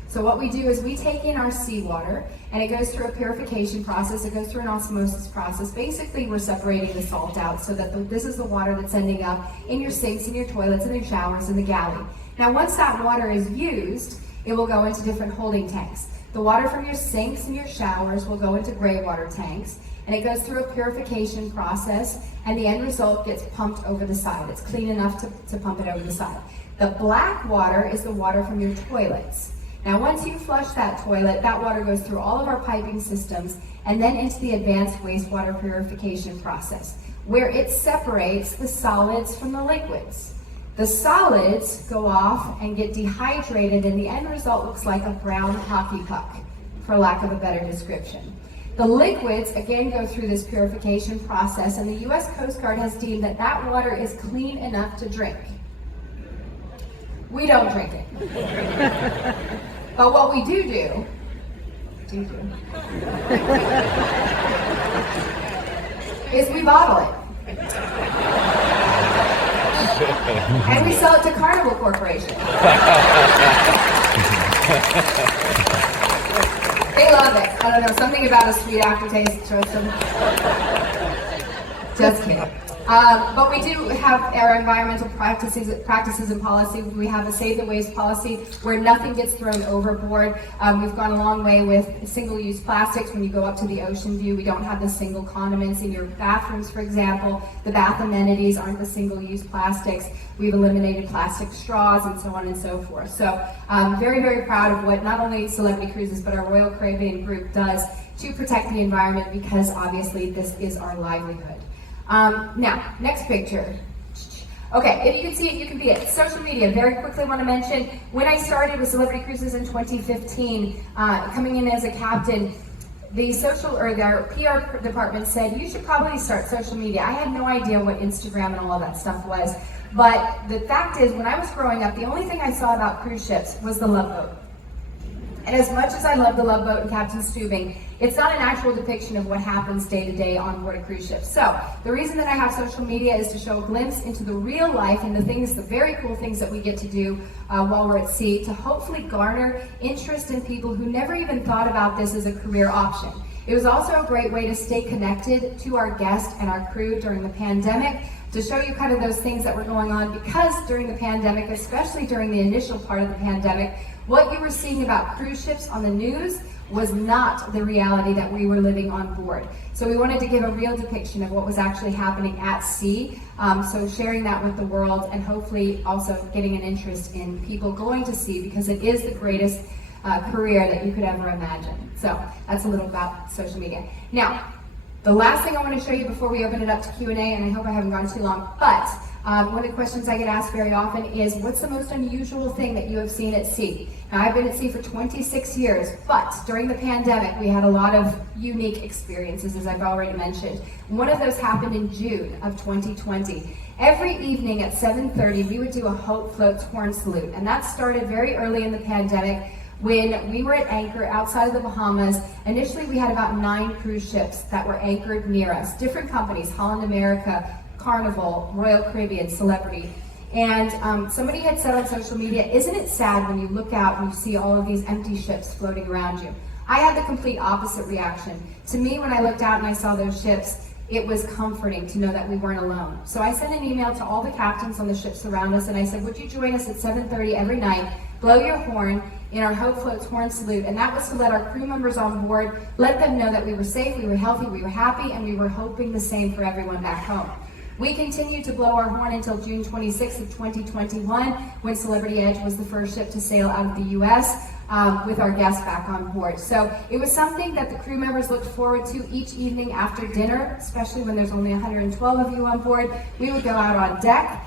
So what we do is we take in our seawater, and it goes through a purification process, it goes through an osmosis process. Basically, we're separating the salt out so that this is the water that's ending up in your sinks, in your toilets, in your showers, in the galley. Now once that water is used, it will go into different holding tanks. The water from your sinks and your showers will go into gray water tanks, and it goes through a purification process, and the end result gets pumped over the side. It's clean enough to pump it over the side. The black water is the water from your toilets. Now once you flush that toilet, that water goes through all of our piping systems and then into the advanced wastewater purification process, where it separates the solids from the liquids. The solids go off and get dehydrated, and the end result looks like a brown hockey puck, for lack of a better description. The liquids, again, go through this purification process, and the U.S. Coast Guard has deemed that that water is clean enough to drink. We don't drink it. But what we do is we bottle it. And we sell it to Carnival Corporation. They love it. I don't know, something about a sweet aftertaste shows them. Just kidding. But we do have our environmental practices and policies. We have a Save the Waste policy where nothing gets thrown overboard. We've gone a long way with single-use plastics. When you go up to the ocean view, we don't have the single condiments in your bathrooms, for example. The bath amenities aren't the single-use plastics. We've eliminated plastic straws and so on and so forth. So I'm very, very proud of what not only Celebrity Cruises, but our Royal Caribbean group does to protect the environment, because obviously this is our livelihood. Now, next picture. Okay, if you can see it, you can be it. Social media, very quickly want to mention, when I started with Celebrity Cruises in 2015, coming in as a captain, the their PR department said, you should probably start social media. I had no idea what Instagram and all of that stuff was, but the fact is, when I was growing up, the only thing I saw about cruise ships was the Love Boat. And as much as I love the Love Boat and Captain Stubing, it's not an actual depiction of what happens day to day on board a cruise ship. So the reason that I have social media is to show a glimpse into the real life and the very cool things that we get to do while we're at sea, to hopefully garner interest in people who never even thought about this as a career option. It was also a great way to stay connected to our guests and our crew during the pandemic, to show you kind of those things that were going on, because during the pandemic, especially during the initial part of the pandemic, what you were seeing about cruise ships on the news was not the reality that we were living on board. So we wanted to give a real depiction of what was actually happening at sea. So sharing that with the world, and hopefully also getting an interest in people going to sea, because it is the greatest career that you could ever imagine. So that's a little about social media. Now, the last thing I want to show you before we open it up to Q&A, and I hope I haven't gone too long, but one of the questions I get asked very often is, what's the most unusual thing that you have seen at sea? Now, I've been at sea for 26 years, but during the pandemic, we had a lot of unique experiences, as I've already mentioned. One of those happened in June of 2020. Every evening at 7:30, we would do a Hope Floats horn salute, and that started very early in the pandemic, when we were at anchor outside of the Bahamas. Initially, we had about 9 cruise ships that were anchored near us, different companies, Holland America, Carnival, Royal Caribbean, Celebrity. And somebody had said on social media, isn't it sad when you look out and you see all of these empty ships floating around you? I had the complete opposite reaction. To me, when I looked out and I saw those ships, it was comforting to know that we weren't alone. So I sent an email to all the captains on the ships around us, and I said, would you join us at 7:30 every night blow your horn in our Hope Floats horn salute, and that was to let our crew members on board, let them know that we were safe, we were healthy, we were happy, and we were hoping the same for everyone back home. We continued to blow our horn until June 26th of 2021, when Celebrity Edge was the first ship to sail out of the U.S. With our guests back on board. So it was something that the crew members looked forward to each evening after dinner, especially when there's only 112 of you on board. We would go out on deck.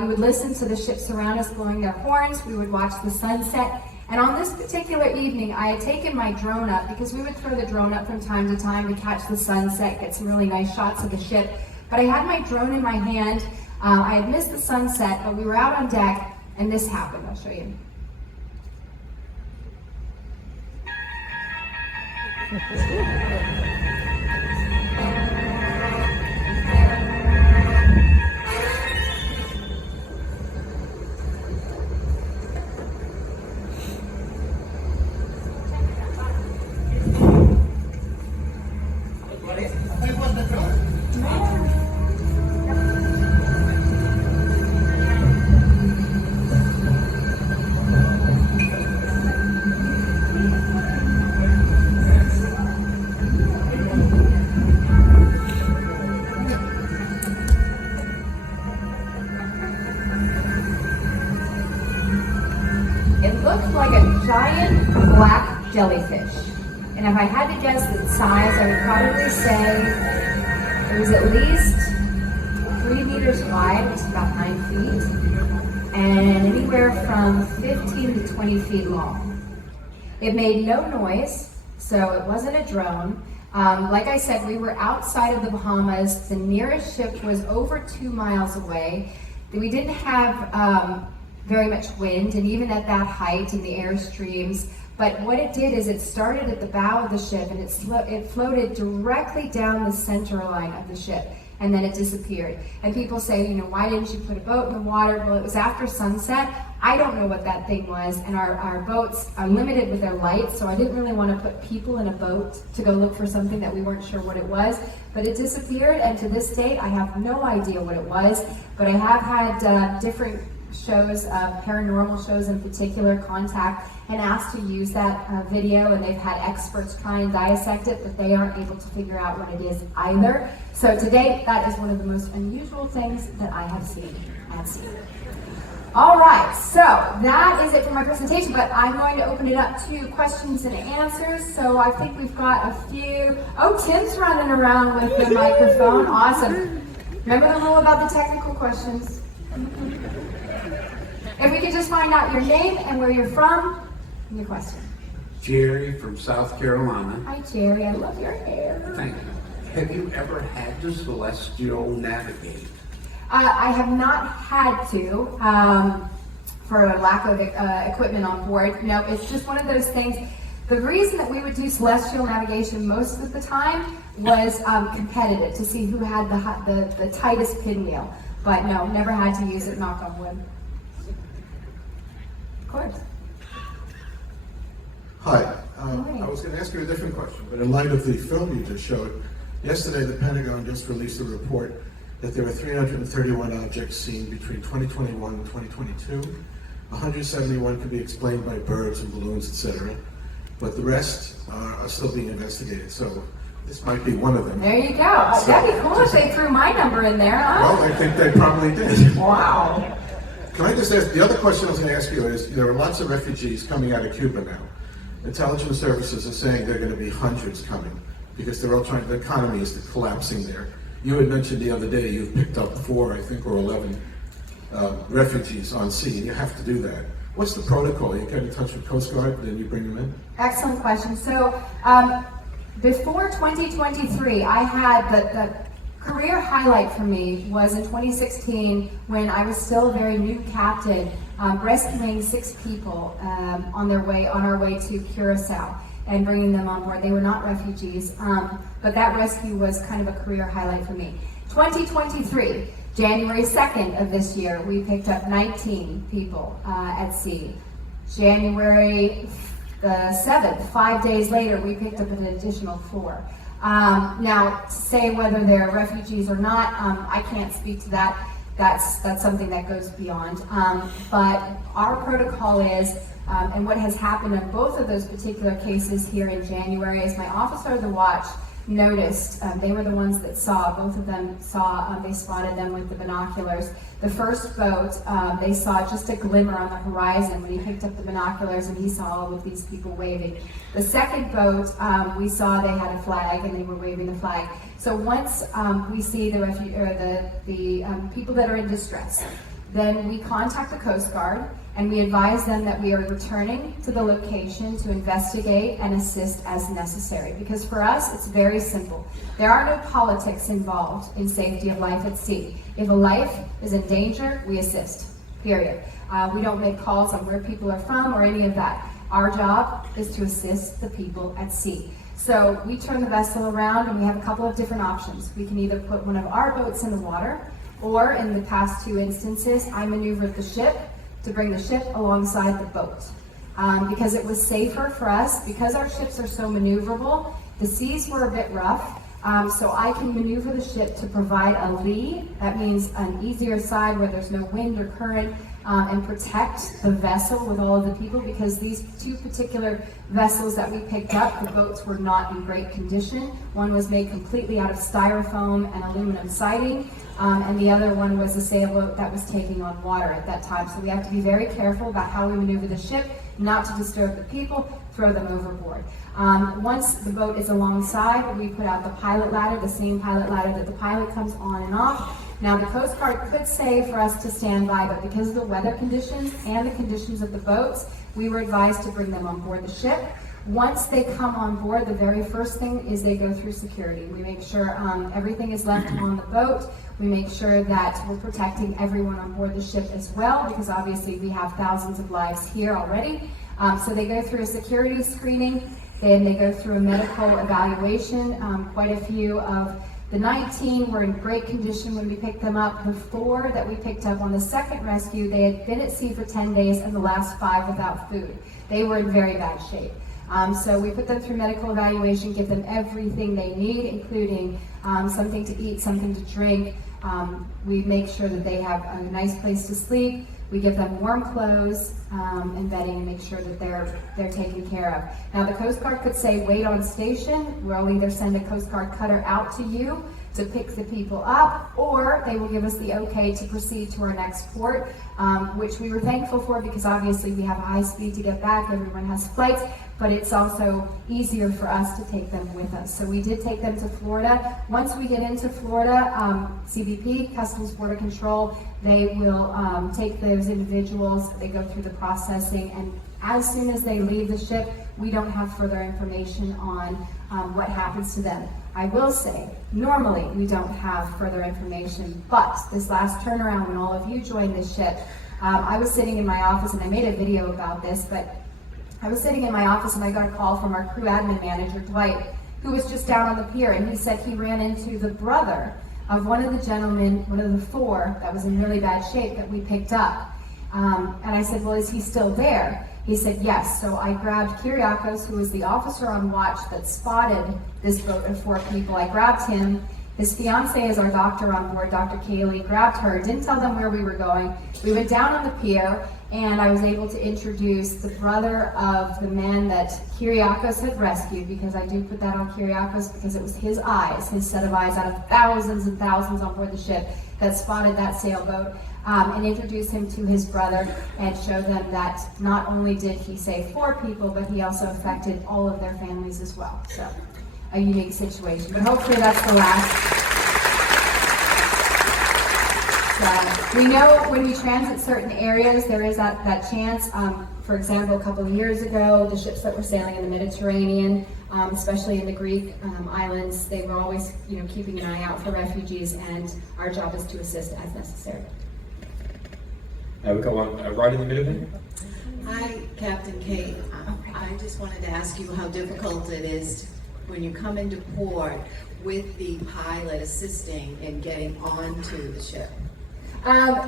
We would listen to the ships around us blowing their horns. We would watch the sunset. And on this particular evening, I had taken my drone up because we would throw the drone up from time to time to catch the sunset, get some really nice shots of the ship. But I had my drone in my hand. I had missed the sunset, but we were out on deck, and this happened. I'll show you. It looked like a giant black jellyfish. And if I had to guess the size, I would probably say it was at least 3 meters wide, which is about 9 feet, and anywhere from 15 to 20 feet long. It made no noise, so it wasn't a drone. Like I said, we were outside of the Bahamas. The nearest ship was over 2 miles away. We didn't have very much wind, and even at that height in the airstreams. But what it did is it started at the bow of the ship, and it floated directly down the center line of the ship, and then it disappeared. And people say, why didn't you put a boat in the water? Well, it was after sunset. I don't know what that thing was, and our boats are limited with their lights, so I didn't really want to put people in a boat to go look for something that we weren't sure what it was. But it disappeared, and to this date, I have no idea what it was. But I have had different shows, paranormal shows in particular, contact and asked to use that video, and they've had experts try and dissect it, but they aren't able to figure out what it is either. So to date, that is one of the most unusual things that I have seen at sea. All right, so that is it for my presentation, but I'm going to open it up to questions and answers. So I think we've got a few. Oh, Tim's running around with the microphone. Awesome. Remember the rule about the technical questions. If we could just find out your name and where you're from and your question. Jerry from South Carolina. Hi, Jerry. I love your hair. Thank you. Have you ever had to celestial navigate? I have not had to, for a lack of equipment on board. No, it's just one of those things. The reason that we would do celestial navigation most of the time was competitive, to see who had the tightest pinwheel. But no, never had to use it, knock on wood. Of course. Hi. I was going to ask you a different question, but in light of the film you just showed, yesterday the Pentagon just released a report that there were 331 objects seen between 2021 and 2022. 171 can be explained by birds and balloons, etc. But the rest are still being investigated. So this might be one of them. There you go. So, that'd be cool if they threw my number in there, huh? Well, I think they probably did. Wow. Can I just ask, the other question I was going to ask you is, there are lots of refugees coming out of Cuba now. Intelligence services are saying there are going to be hundreds coming because they're all trying, the economy is collapsing there. You had mentioned the other day you've picked up 4, I think, or 11 refugees on sea, and you have to do that. What's the protocol? You get in touch with Coast Guard, then you bring them in? Excellent question. So before 2023, I had the career highlight for me was in 2016 when I was still a very new captain, rescuing 6 people on our way to Curacao and bringing them on board. They were not refugees, but that rescue was kind of a career highlight for me. 2023, January 2nd of this year, we picked up 19 people at sea. January the 7th, 5 days later, we picked up an additional 4. Now, to say whether they're refugees or not, I can't speak to that. that's something that goes beyond. But our protocol is, and what has happened in both of those particular cases here in January is my officer of the watch noticed, they were the ones that saw, both of them saw, they spotted them with the binoculars. The first boat, they saw just a glimmer on the horizon when he picked up the binoculars and he saw all of these people waving. The second boat, we saw they had a flag and they were waving the flag. So once we see the people that are in distress, then we contact the Coast Guard and we advise them that we are returning to the location to investigate and assist as necessary. Because for us, it's very simple. There are no politics involved in safety of life at sea. If a life is in danger, we assist, period. We don't make calls on where people are from or any of that. Our job is to assist the people at sea. So we turn the vessel around and we have a couple of different options. We can either put one of our boats in the water, or in the past 2 instances, I maneuvered the ship to bring the ship alongside the boat. Because it was safer for us, because our ships are so maneuverable, the seas were a bit rough, so I can maneuver the ship to provide a lee, that means an easier side where there's no wind or current, and protect the vessel with all of the people, because these 2 particular vessels that we picked up, the boats were not in great condition. One was made completely out of styrofoam and aluminum siding, and the other one was a sailboat that was taking on water at that time. So we have to be very careful about how we maneuver the ship, not to disturb the people, throw them overboard. Once the boat is alongside, we put out the pilot ladder, the same pilot ladder that the pilot comes on and off. Now the Coast Guard could say for us to stand by, but because of the weather conditions and the conditions of the boats, we were advised to bring them on board the ship. Once they come on board, the very first thing is they go through security. We make sure everything is left on the boat. We make sure that we're protecting everyone on board the ship as well, because obviously we have thousands of lives here already. So they go through a security screening, then they go through a medical evaluation. Quite a few of the 19 were in great condition when we picked them up. The 4 that we picked up on the second rescue, they had been at sea for 10 days and the last 5 without food. They were in very bad shape. So we put them through medical evaluation, give them everything they need, including something to eat, something to drink. We make sure that they have a nice place to sleep. We give them warm clothes and bedding and make sure that they're taken care of. Now the Coast Guard could say, wait on station. We'll either send a Coast Guard cutter out to you to pick the people up, or they will give us the okay to proceed to our next port, which we were thankful for, because obviously we have a high speed to get back. Everyone has flights, but it's also easier for us to take them with us. So we did take them to Florida. Once we get into Florida, CBP, Customs Border Control, they will take those individuals, they go through the processing, and as soon as they leave the ship, we don't have further information on what happens to them. I will say, normally we don't have further information, but this last turnaround when all of you joined this ship, I was sitting in my office, and I made a video about this, but I was sitting in my office and I got a call from our crew admin manager, Dwight, who was just down on the pier, and he said he ran into the brother of one of the gentlemen, one of the 4 that was in really bad shape that we picked up. And I said, well, is he still there? He said, yes. So I grabbed Kyriakos, who was the officer on watch that spotted this boat of 4 people. I grabbed him. His fiance is our doctor on board, Dr. Kaylee, grabbed her, didn't tell them where we were going. We went down on the pier, and I was able to introduce the brother of the man that Kyriakos had rescued, because I do put that on Kyriakos because it was his eyes, his set of eyes out of thousands and thousands on board the ship that spotted that sailboat, and introduce him to his brother and show them that not only did he save 4 people, but he also affected all of their families as well. So, a unique situation, but hopefully that's the last. We know when we transit certain areas, there is that chance. For example, a couple of years ago, the ships that were sailing in the Mediterranean, especially in the Greek islands, they were always, keeping an eye out for refugees, and our job is to assist as necessary. We've got one right in the middle there. Hi, Captain Kate. I just wanted to ask you how difficult it is when you come into port with the pilot assisting in getting onto the ship.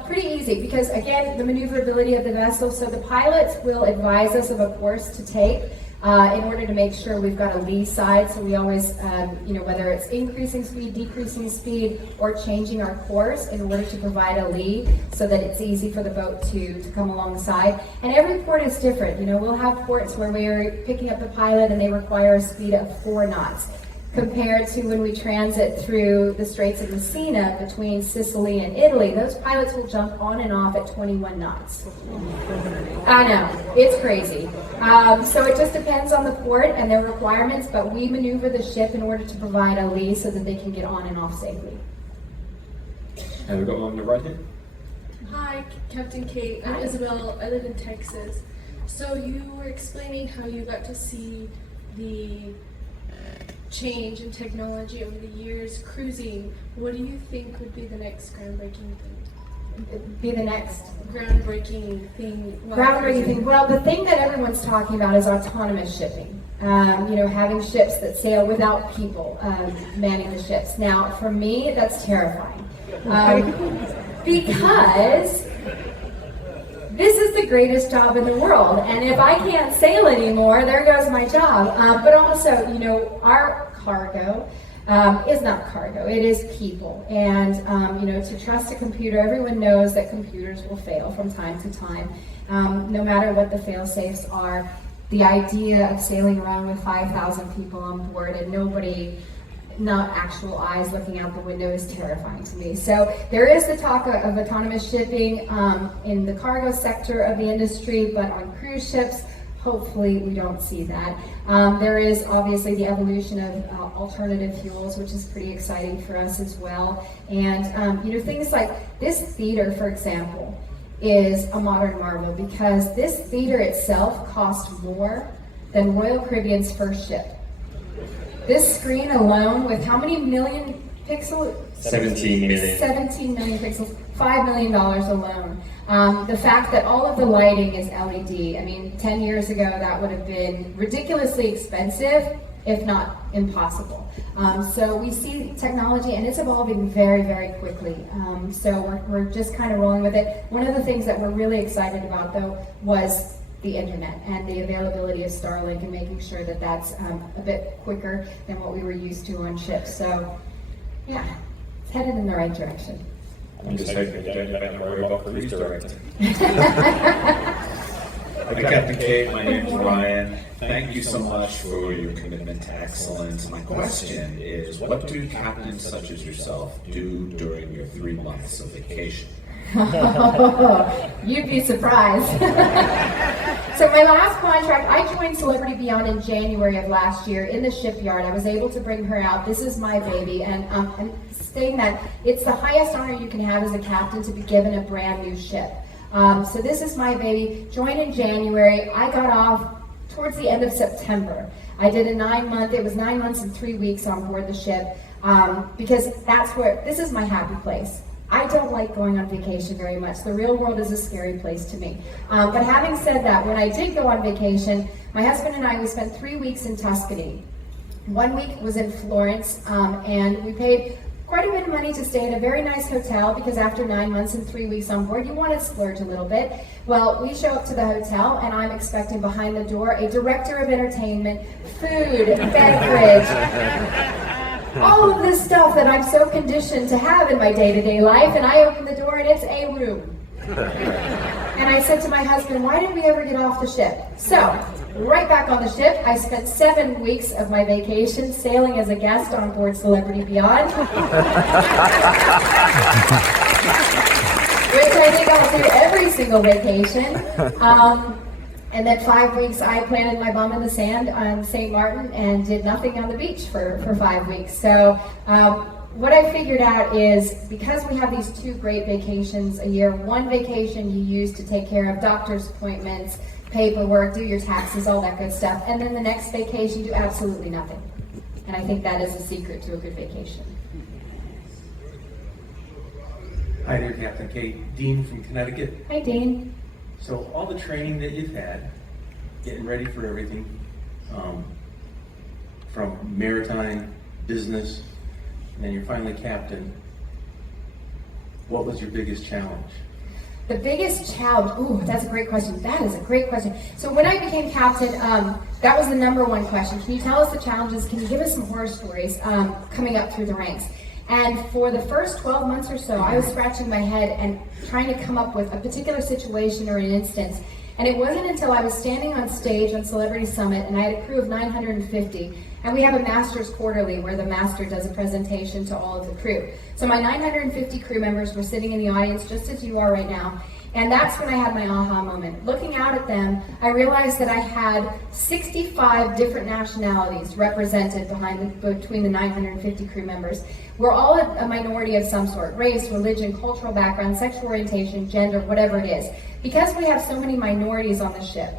Pretty easy, because again, the maneuverability of the vessel, so the pilots will advise us of a course to take. in order to make sure we've got a lee side. So we always, whether it's increasing speed, decreasing speed, or changing our course in order to provide a lee so that it's easy for the boat to come alongside. And every port is different. We'll have ports where we're picking up the pilot and they require a speed of 4 knots. Compared to when we transit through the Straits of Messina between Sicily and Italy, those pilots will jump on and off at 21 knots. I know, it's crazy. So it just depends on the port and their requirements, but we maneuver the ship in order to provide a lee so that they can get on and off safely. And we've got one on the right here. Hi, Captain Kate. I'm Isabel. I live in Texas. So you were explaining how you got to see the change in technology over the years cruising. What do you think would be the next groundbreaking thing? Be the next Groundbreaking thing. groundbreaking thing. Well, the thing that everyone's talking about is autonomous shipping. Having ships that sail without people manning the ships. Now, for me, that's terrifying. Because this is the greatest job in the world, and if I can't sail anymore, there goes my job. But also, our cargo is not cargo, it is people. And, to trust a computer, everyone knows that computers will fail from time to time, no matter what the fail-safes are. The idea of sailing around with 5,000 people on board and nobody, not actual eyes looking out the window, is terrifying to me. So there is the talk of autonomous shipping in the cargo sector of the industry, but on cruise ships, hopefully we don't see that. There is obviously the evolution of alternative fuels, which is pretty exciting for us as well. And things like this theater, for example, is a modern marvel because this theater itself cost more than Royal Caribbean's first ship. This screen alone, with how many million pixels? 17 million. 17 million pixels, $5 million alone. The fact that all of the lighting is LED, 10 years ago that would have been ridiculously expensive, if not impossible. So we see technology and it's evolving very, very quickly. So we're just kind of rolling with it. One of the things that we're really excited about though was the internet and the availability of Starlink and making sure that that's a bit quicker than what we were used to on ships. So yeah, it's headed in the right direction. I'm just hoping you don't have to worry about cruise directing. Hi, Captain Kate. My name is Ryan. Thank you so much for your commitment to excellence. My question is, what do captains such as yourself do during your 3 months of vacation? You'd be surprised. So my last contract, I joined Celebrity Beyond in January of last year in the shipyard. I was able to bring her out. This is my baby, and I'm saying that it's the highest honor you can have as a captain to be given a brand new ship. So this is my baby. Joined in January. I got off towards the end of September. I did a 9-month. It was 9 months and 3 weeks on board the ship because this is my happy place. I don't like going on vacation very much. The real world is a scary place to me. But having said that, when I did go on vacation, my husband and I, we spent 3 weeks in Tuscany. 1 week was in Florence, and we paid quite a bit of money to stay in a very nice hotel because after 9 months and 3 weeks on board, you want to splurge a little bit. Well, we show up to the hotel, and I'm expecting behind the door a director of entertainment, food, beverage, all of this stuff that I'm so conditioned to have in my day-to-day life, and I open the door and it's a room. And I said to my husband, why didn't we ever get off the ship? So, right back on the ship, I spent 7 weeks of my vacation sailing as a guest on board Celebrity Beyond. Which I think I'll do every single vacation. And then 5 weeks, I planted my bum in the sand on St. Martin and did nothing on the beach for 5 weeks. So what I figured out is because we have these 2 great vacations a year, one vacation you use to take care of doctor's appointments, paperwork, do your taxes, all that good stuff. And then the next vacation, do absolutely nothing. And I think that is the secret to a good vacation. Hi there, Captain Kate. Dean from Connecticut. Hi, Dean. So all the training that you've had, getting ready for everything, from maritime, business, and then you're finally captain, what was your biggest challenge? The biggest challenge, ooh, that's a great question. That is a great question. So when I became captain, that was the number one question. Can you tell us the challenges? Can you give us some horror stories coming up through the ranks? And for the first 12 months or so, I was scratching my head and trying to come up with a particular situation or an instance. And it wasn't until I was standing on stage on Celebrity Summit and I had a crew of 950, and we have a master's quarterly where the master does a presentation to all of the crew. So my 950 crew members were sitting in the audience just as you are right now. And that's when I had my aha moment. Looking out at them, I realized that I had 65 different nationalities represented between the 950 crew members. We're all a minority of some sort: race, religion, cultural background, sexual orientation, gender, whatever it is. Because we have so many minorities on the ship,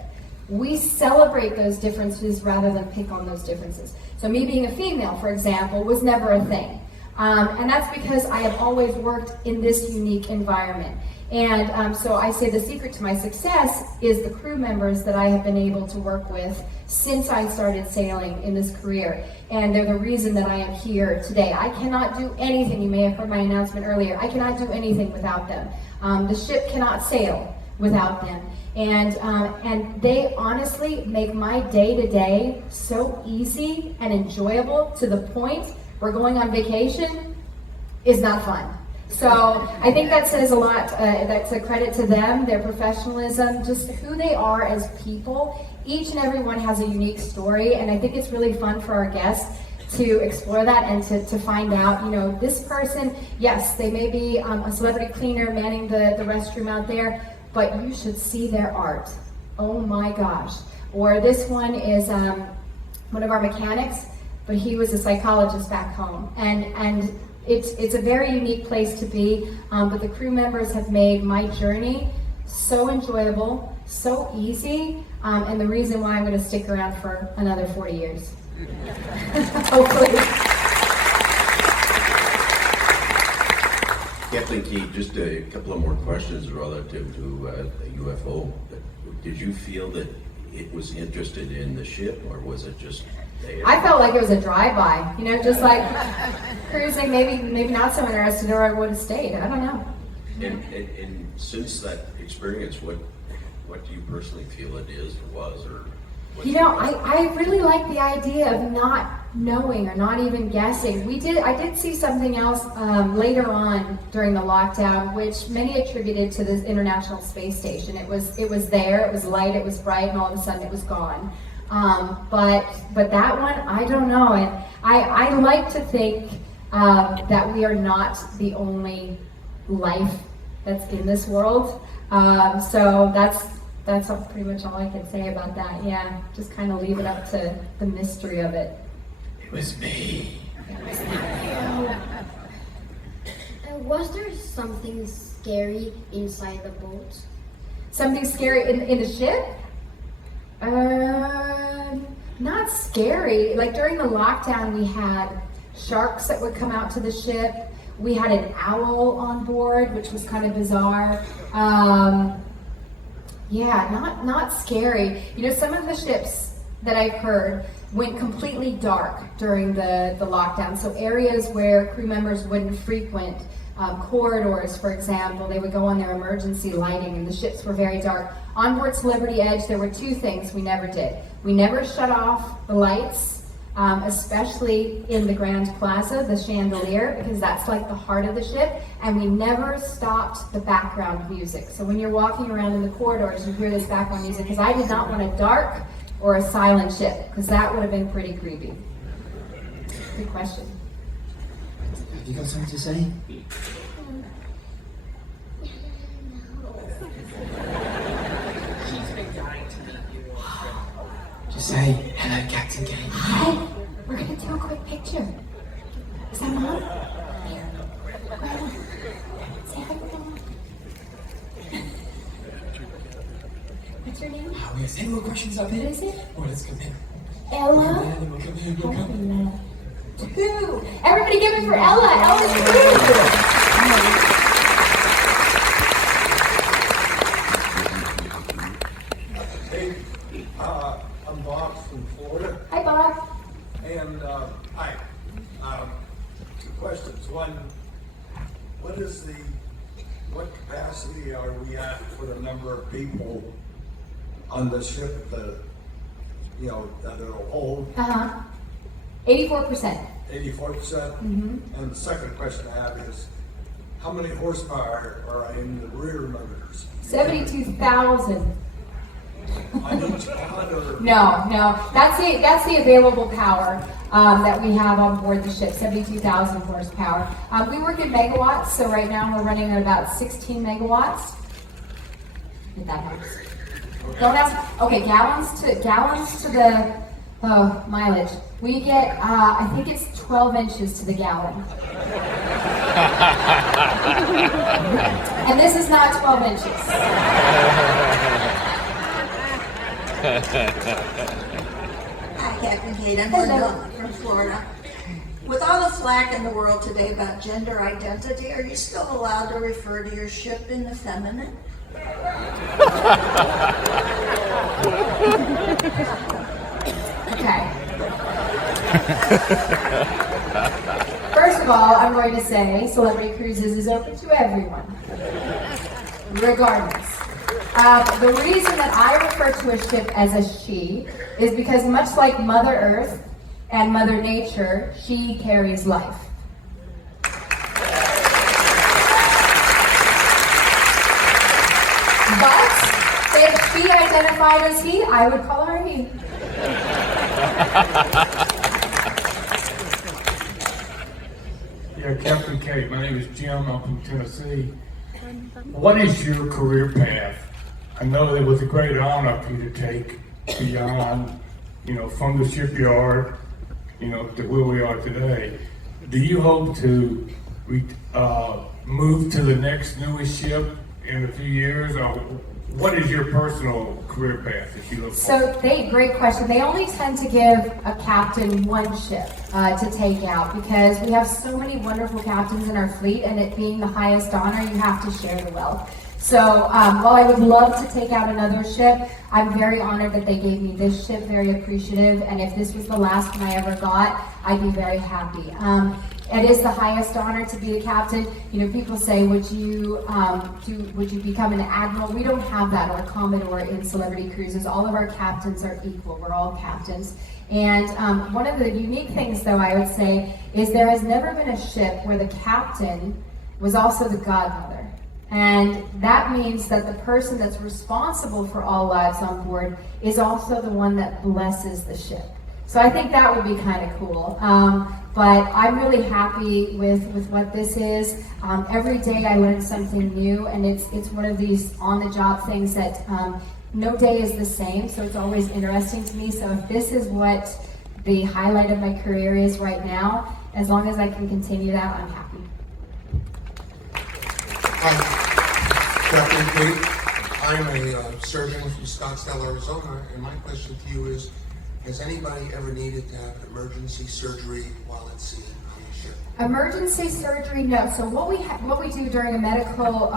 we celebrate those differences rather than pick on those differences. So me being a female, for example, was never a thing. And that's because I have always worked in this unique environment. And so I say the secret to my success is the crew members that I have been able to work with since I started sailing in this career. And they're the reason that I am here today. I cannot do anything. You may have heard my announcement earlier. I cannot do anything without them. The ship cannot sail without them. And they honestly make my day-to-day so easy and enjoyable to the point where going on vacation is not fun. So I think that says a lot. That's a credit to them, their professionalism, just who they are as people. Each and every one has a unique story, and I think it's really fun for our guests to explore that and to find out, this person, yes, they may be a celebrity cleaner manning the restroom out there, but you should see their art. Oh my gosh. Or this one is one of our mechanics, but he was a psychologist back home. And it's a very unique place to be, but the crew members have made my journey so enjoyable, so easy, and the reason why I'm going to stick around for another 40 years. Hopefully. Captain Keith, just a couple of more questions relative to the UFO. Did you feel that it was interested in the ship, or was it just there? I felt like it was a drive-by, just like cruising, maybe not so interested, or I would have stayed. I don't know. And since that experience, what do you personally feel it is, or was, or? I really like the idea of not knowing or not even guessing. I did see something else later on during the lockdown, which many attributed to the International Space Station. It was there, it was light, it was bright, and all of a sudden it was gone. But that one, I don't know. And I like to think that we are not the only life that's in this world. So that's pretty much all I can say about that. Yeah, just kind of leave it up to the mystery of it. It was me. Was there something scary inside the boat? Something scary in the ship? Not scary. Like during the lockdown, we had sharks that would come out to the ship. We had an owl on board, which was kind of bizarre. Yeah, not scary. Some of the ships that I've heard went completely dark during the lockdown. So areas where crew members wouldn't frequent, corridors, for example, they would go on their emergency lighting, and the ships were very dark. On board Celebrity Edge, there were two things we never did. We never shut off the lights, especially in the Grand Plaza, the chandelier, because that's like the heart of the ship, and we never stopped the background music. So when you're walking around in the corridors, you hear this background music, because I did not want a dark or a silent ship, because that would have been pretty creepy. Good question. Have you got something to say? Just say, hello, Captain Kate. Hi, we're gonna do a quick picture. Is that Mom? Here. Grandma. Say hi to Mom. What's your name? Oh, we have 10 more questions up here. What is it? Oh, let's come in. Ella? Come here, come here. 2. Everybody give it for Ella. Ella's 2. Hey, I'm Bob from Florida. Hi, Bob. And, hi. Two questions. One, what is the what capacity are we at for the number of people on the ship that, that it'll hold? 84%. 84%? And the second question I have is, how many horsepower are in the rear motors? 72,000. On each pod or? No, that's the available power that we have on board the ship, 72,000 horsepower. We work in megawatts, so right now we're running at about 16 megawatts. If that helps. Don't ask. Okay, gallons to the mileage. We get, I think it's 12 inches to the gallon. And this is not 12 inches. Hi, Captain Kate. I'm Linda from Florida. With all the flack in the world today about gender identity, are you still allowed to refer to your ship in the feminine? Okay. First of all, I'm going to say Celebrity Cruises is open to everyone, regardless. The reason that I refer to a ship as a she is because much like Mother Earth and Mother Nature, she carries life. But if she identified as he, I would call her he. Yeah, Captain Kate, my name is Jim. I'm from Tennessee. What is your career path? I know it was a great honor for you to take beyond, from the shipyard, to where we are today. Do you hope to move to the next newest ship in a few years, or what is your personal career path that you look for? Great question. They only tend to give a captain one ship to take out because we have so many wonderful captains in our fleet, and it being the highest honor, you have to share the wealth. So while I would love to take out another ship, I'm very honored that they gave me this ship, very appreciative, and if this was the last one I ever got, I'd be very happy. It is the highest honor to be a captain. People say, would you become an admiral? We don't have that, or a commodore in Celebrity Cruises. All of our captains are equal. We're all captains. And one of the unique things, though, I would say, is there has never been a ship where the captain was also the godmother. And that means that the person that's responsible for all lives on board is also the one that blesses the ship. So I think that would be kind of cool. But I'm really happy with what this is. Every day I learn something new, and it's one of these on-the-job things that no day is the same, so it's always interesting to me. So if this is what the highlight of my career is right now, as long as I can continue that, I'm happy. Hi, Captain Kate. I'm a surgeon from Scottsdale, Arizona, and my question to you is, has anybody ever needed to have emergency surgery while at sea on a ship? Emergency surgery, no. So what we do during a medical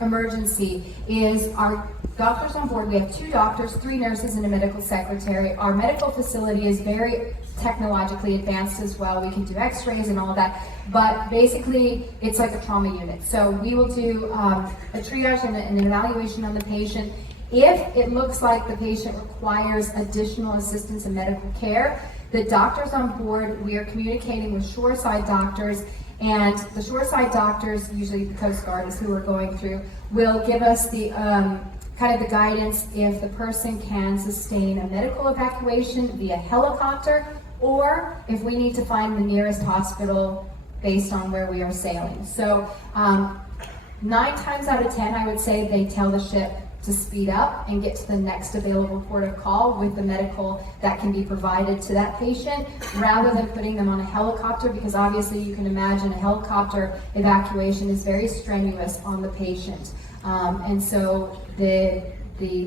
emergency is our doctors on board. We have 2 doctors, 3 nurses, and a medical secretary. Our medical facility is very technologically advanced as well. We can do x-rays and all of that, but basically it's like a trauma unit. So we will do a triage and an evaluation on the patient. If it looks like the patient requires additional assistance in medical care, the doctors on board, we are communicating with shoreside doctors, and the shoreside doctors, usually the Coast Guard is who we're going through, will give us the kind of the guidance if the person can sustain a medical evacuation via helicopter, or if we need to find the nearest hospital based on where we are sailing. So 9 times out of 10, I would say they tell the ship to speed up and get to the next available port of call with the medical that can be provided to that patient, rather than putting them on a helicopter, because obviously you can imagine a helicopter evacuation is very strenuous on the patient. And so the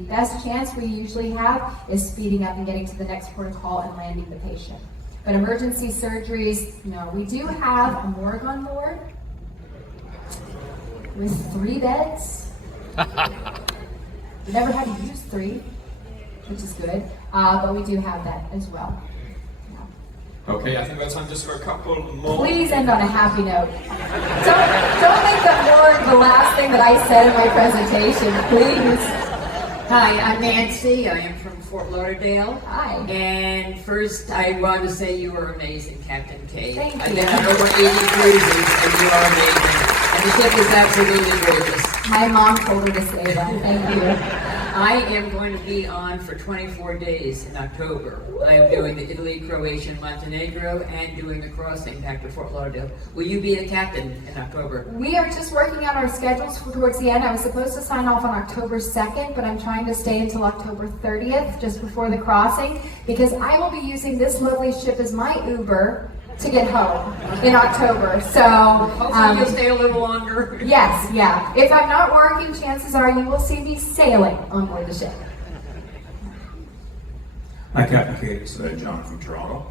best chance we usually have is speeding up and getting to the next port of call and landing the patient. But emergency surgeries, no. We do have a morgue on board with 3 beds. We never had to use 3, which is good, but we do have that as well. Yeah. Okay, I think that's time just for a couple more. Please end on a happy note. Don't make that more the last thing that I said in my presentation, please. Hi, I'm Nancy. I am from Fort Lauderdale. Hi. And first, I want to say you are amazing, Captain Kate. Thank you. I've been on over 80 cruises, and you are amazing. And the ship is absolutely gorgeous. My mom told me to say that. Thank you. I am going to be on for 24 days in October. I am doing the Italy, Croatia, and Montenegro, and doing the crossing back to Fort Lauderdale. Will you be a captain in October? We are just working out our schedules towards the end. I was supposed to sign off on October 2nd, but I'm trying to stay until October 30th, just before the crossing, because I will be using this lovely ship as my Uber to get home in October. So Hopefully you'll stay a little longer. Yes, yeah. If I'm not working, chances are you will see me sailing on board the ship. Hi, Captain Kate. It's John from Toronto.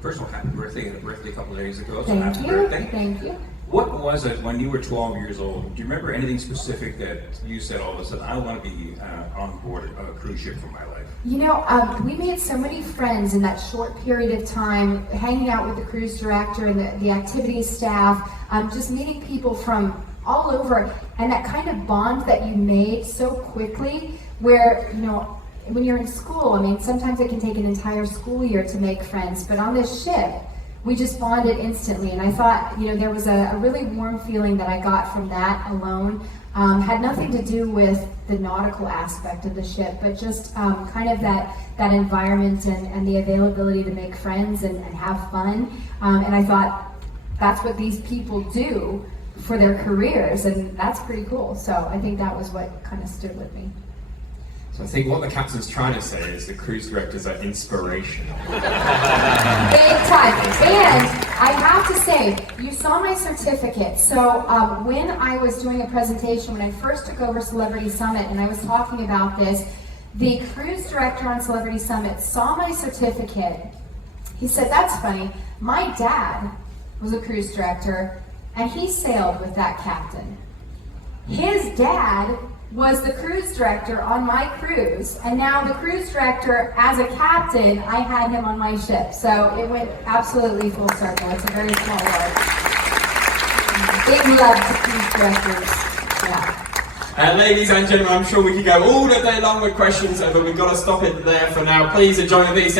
First of all, happy birthday. You had a birthday a couple of days ago, so Thank happy you. birthday. Thank you. What was it when you were 12 years old? Do you remember anything specific that you said all of a sudden, I want to be on board a cruise ship for my life? You know, we made so many friends in that short period of time, hanging out with the cruise director and the activities staff, just meeting people from all over, and that kind of bond that you made so quickly, where, you know, when you're in school, I mean, sometimes it can take an entire school year to make friends, but on this ship, we just bonded instantly, and I thought, you know, there was a really warm feeling that I got from that alone. Had nothing to do with the nautical aspect of the ship, but just kind of that environment and the availability to make friends and have fun. And I thought, that's what these people do for their careers, and that's pretty cool. So I think that was what kind of stood with me. So I think what the captain's trying to say is the cruise directors are inspirational. Big time. And I have to say, you saw my certificate. So when I was doing a presentation, when I first took over Celebrity Summit and I was talking about this, the cruise director on Celebrity Summit saw my certificate. He said, that's funny. My dad was a cruise director and he sailed with that captain. His dad was the cruise director on my cruise, and now the cruise director, as a captain, I had him on my ship. So it went absolutely full circle. It's a very small world. Big love to cruise directors. Yeah. Ladies and gentlemen, I'm sure we could go all the day long with questions, but we've got to stop it there for now. Please enjoy the piece.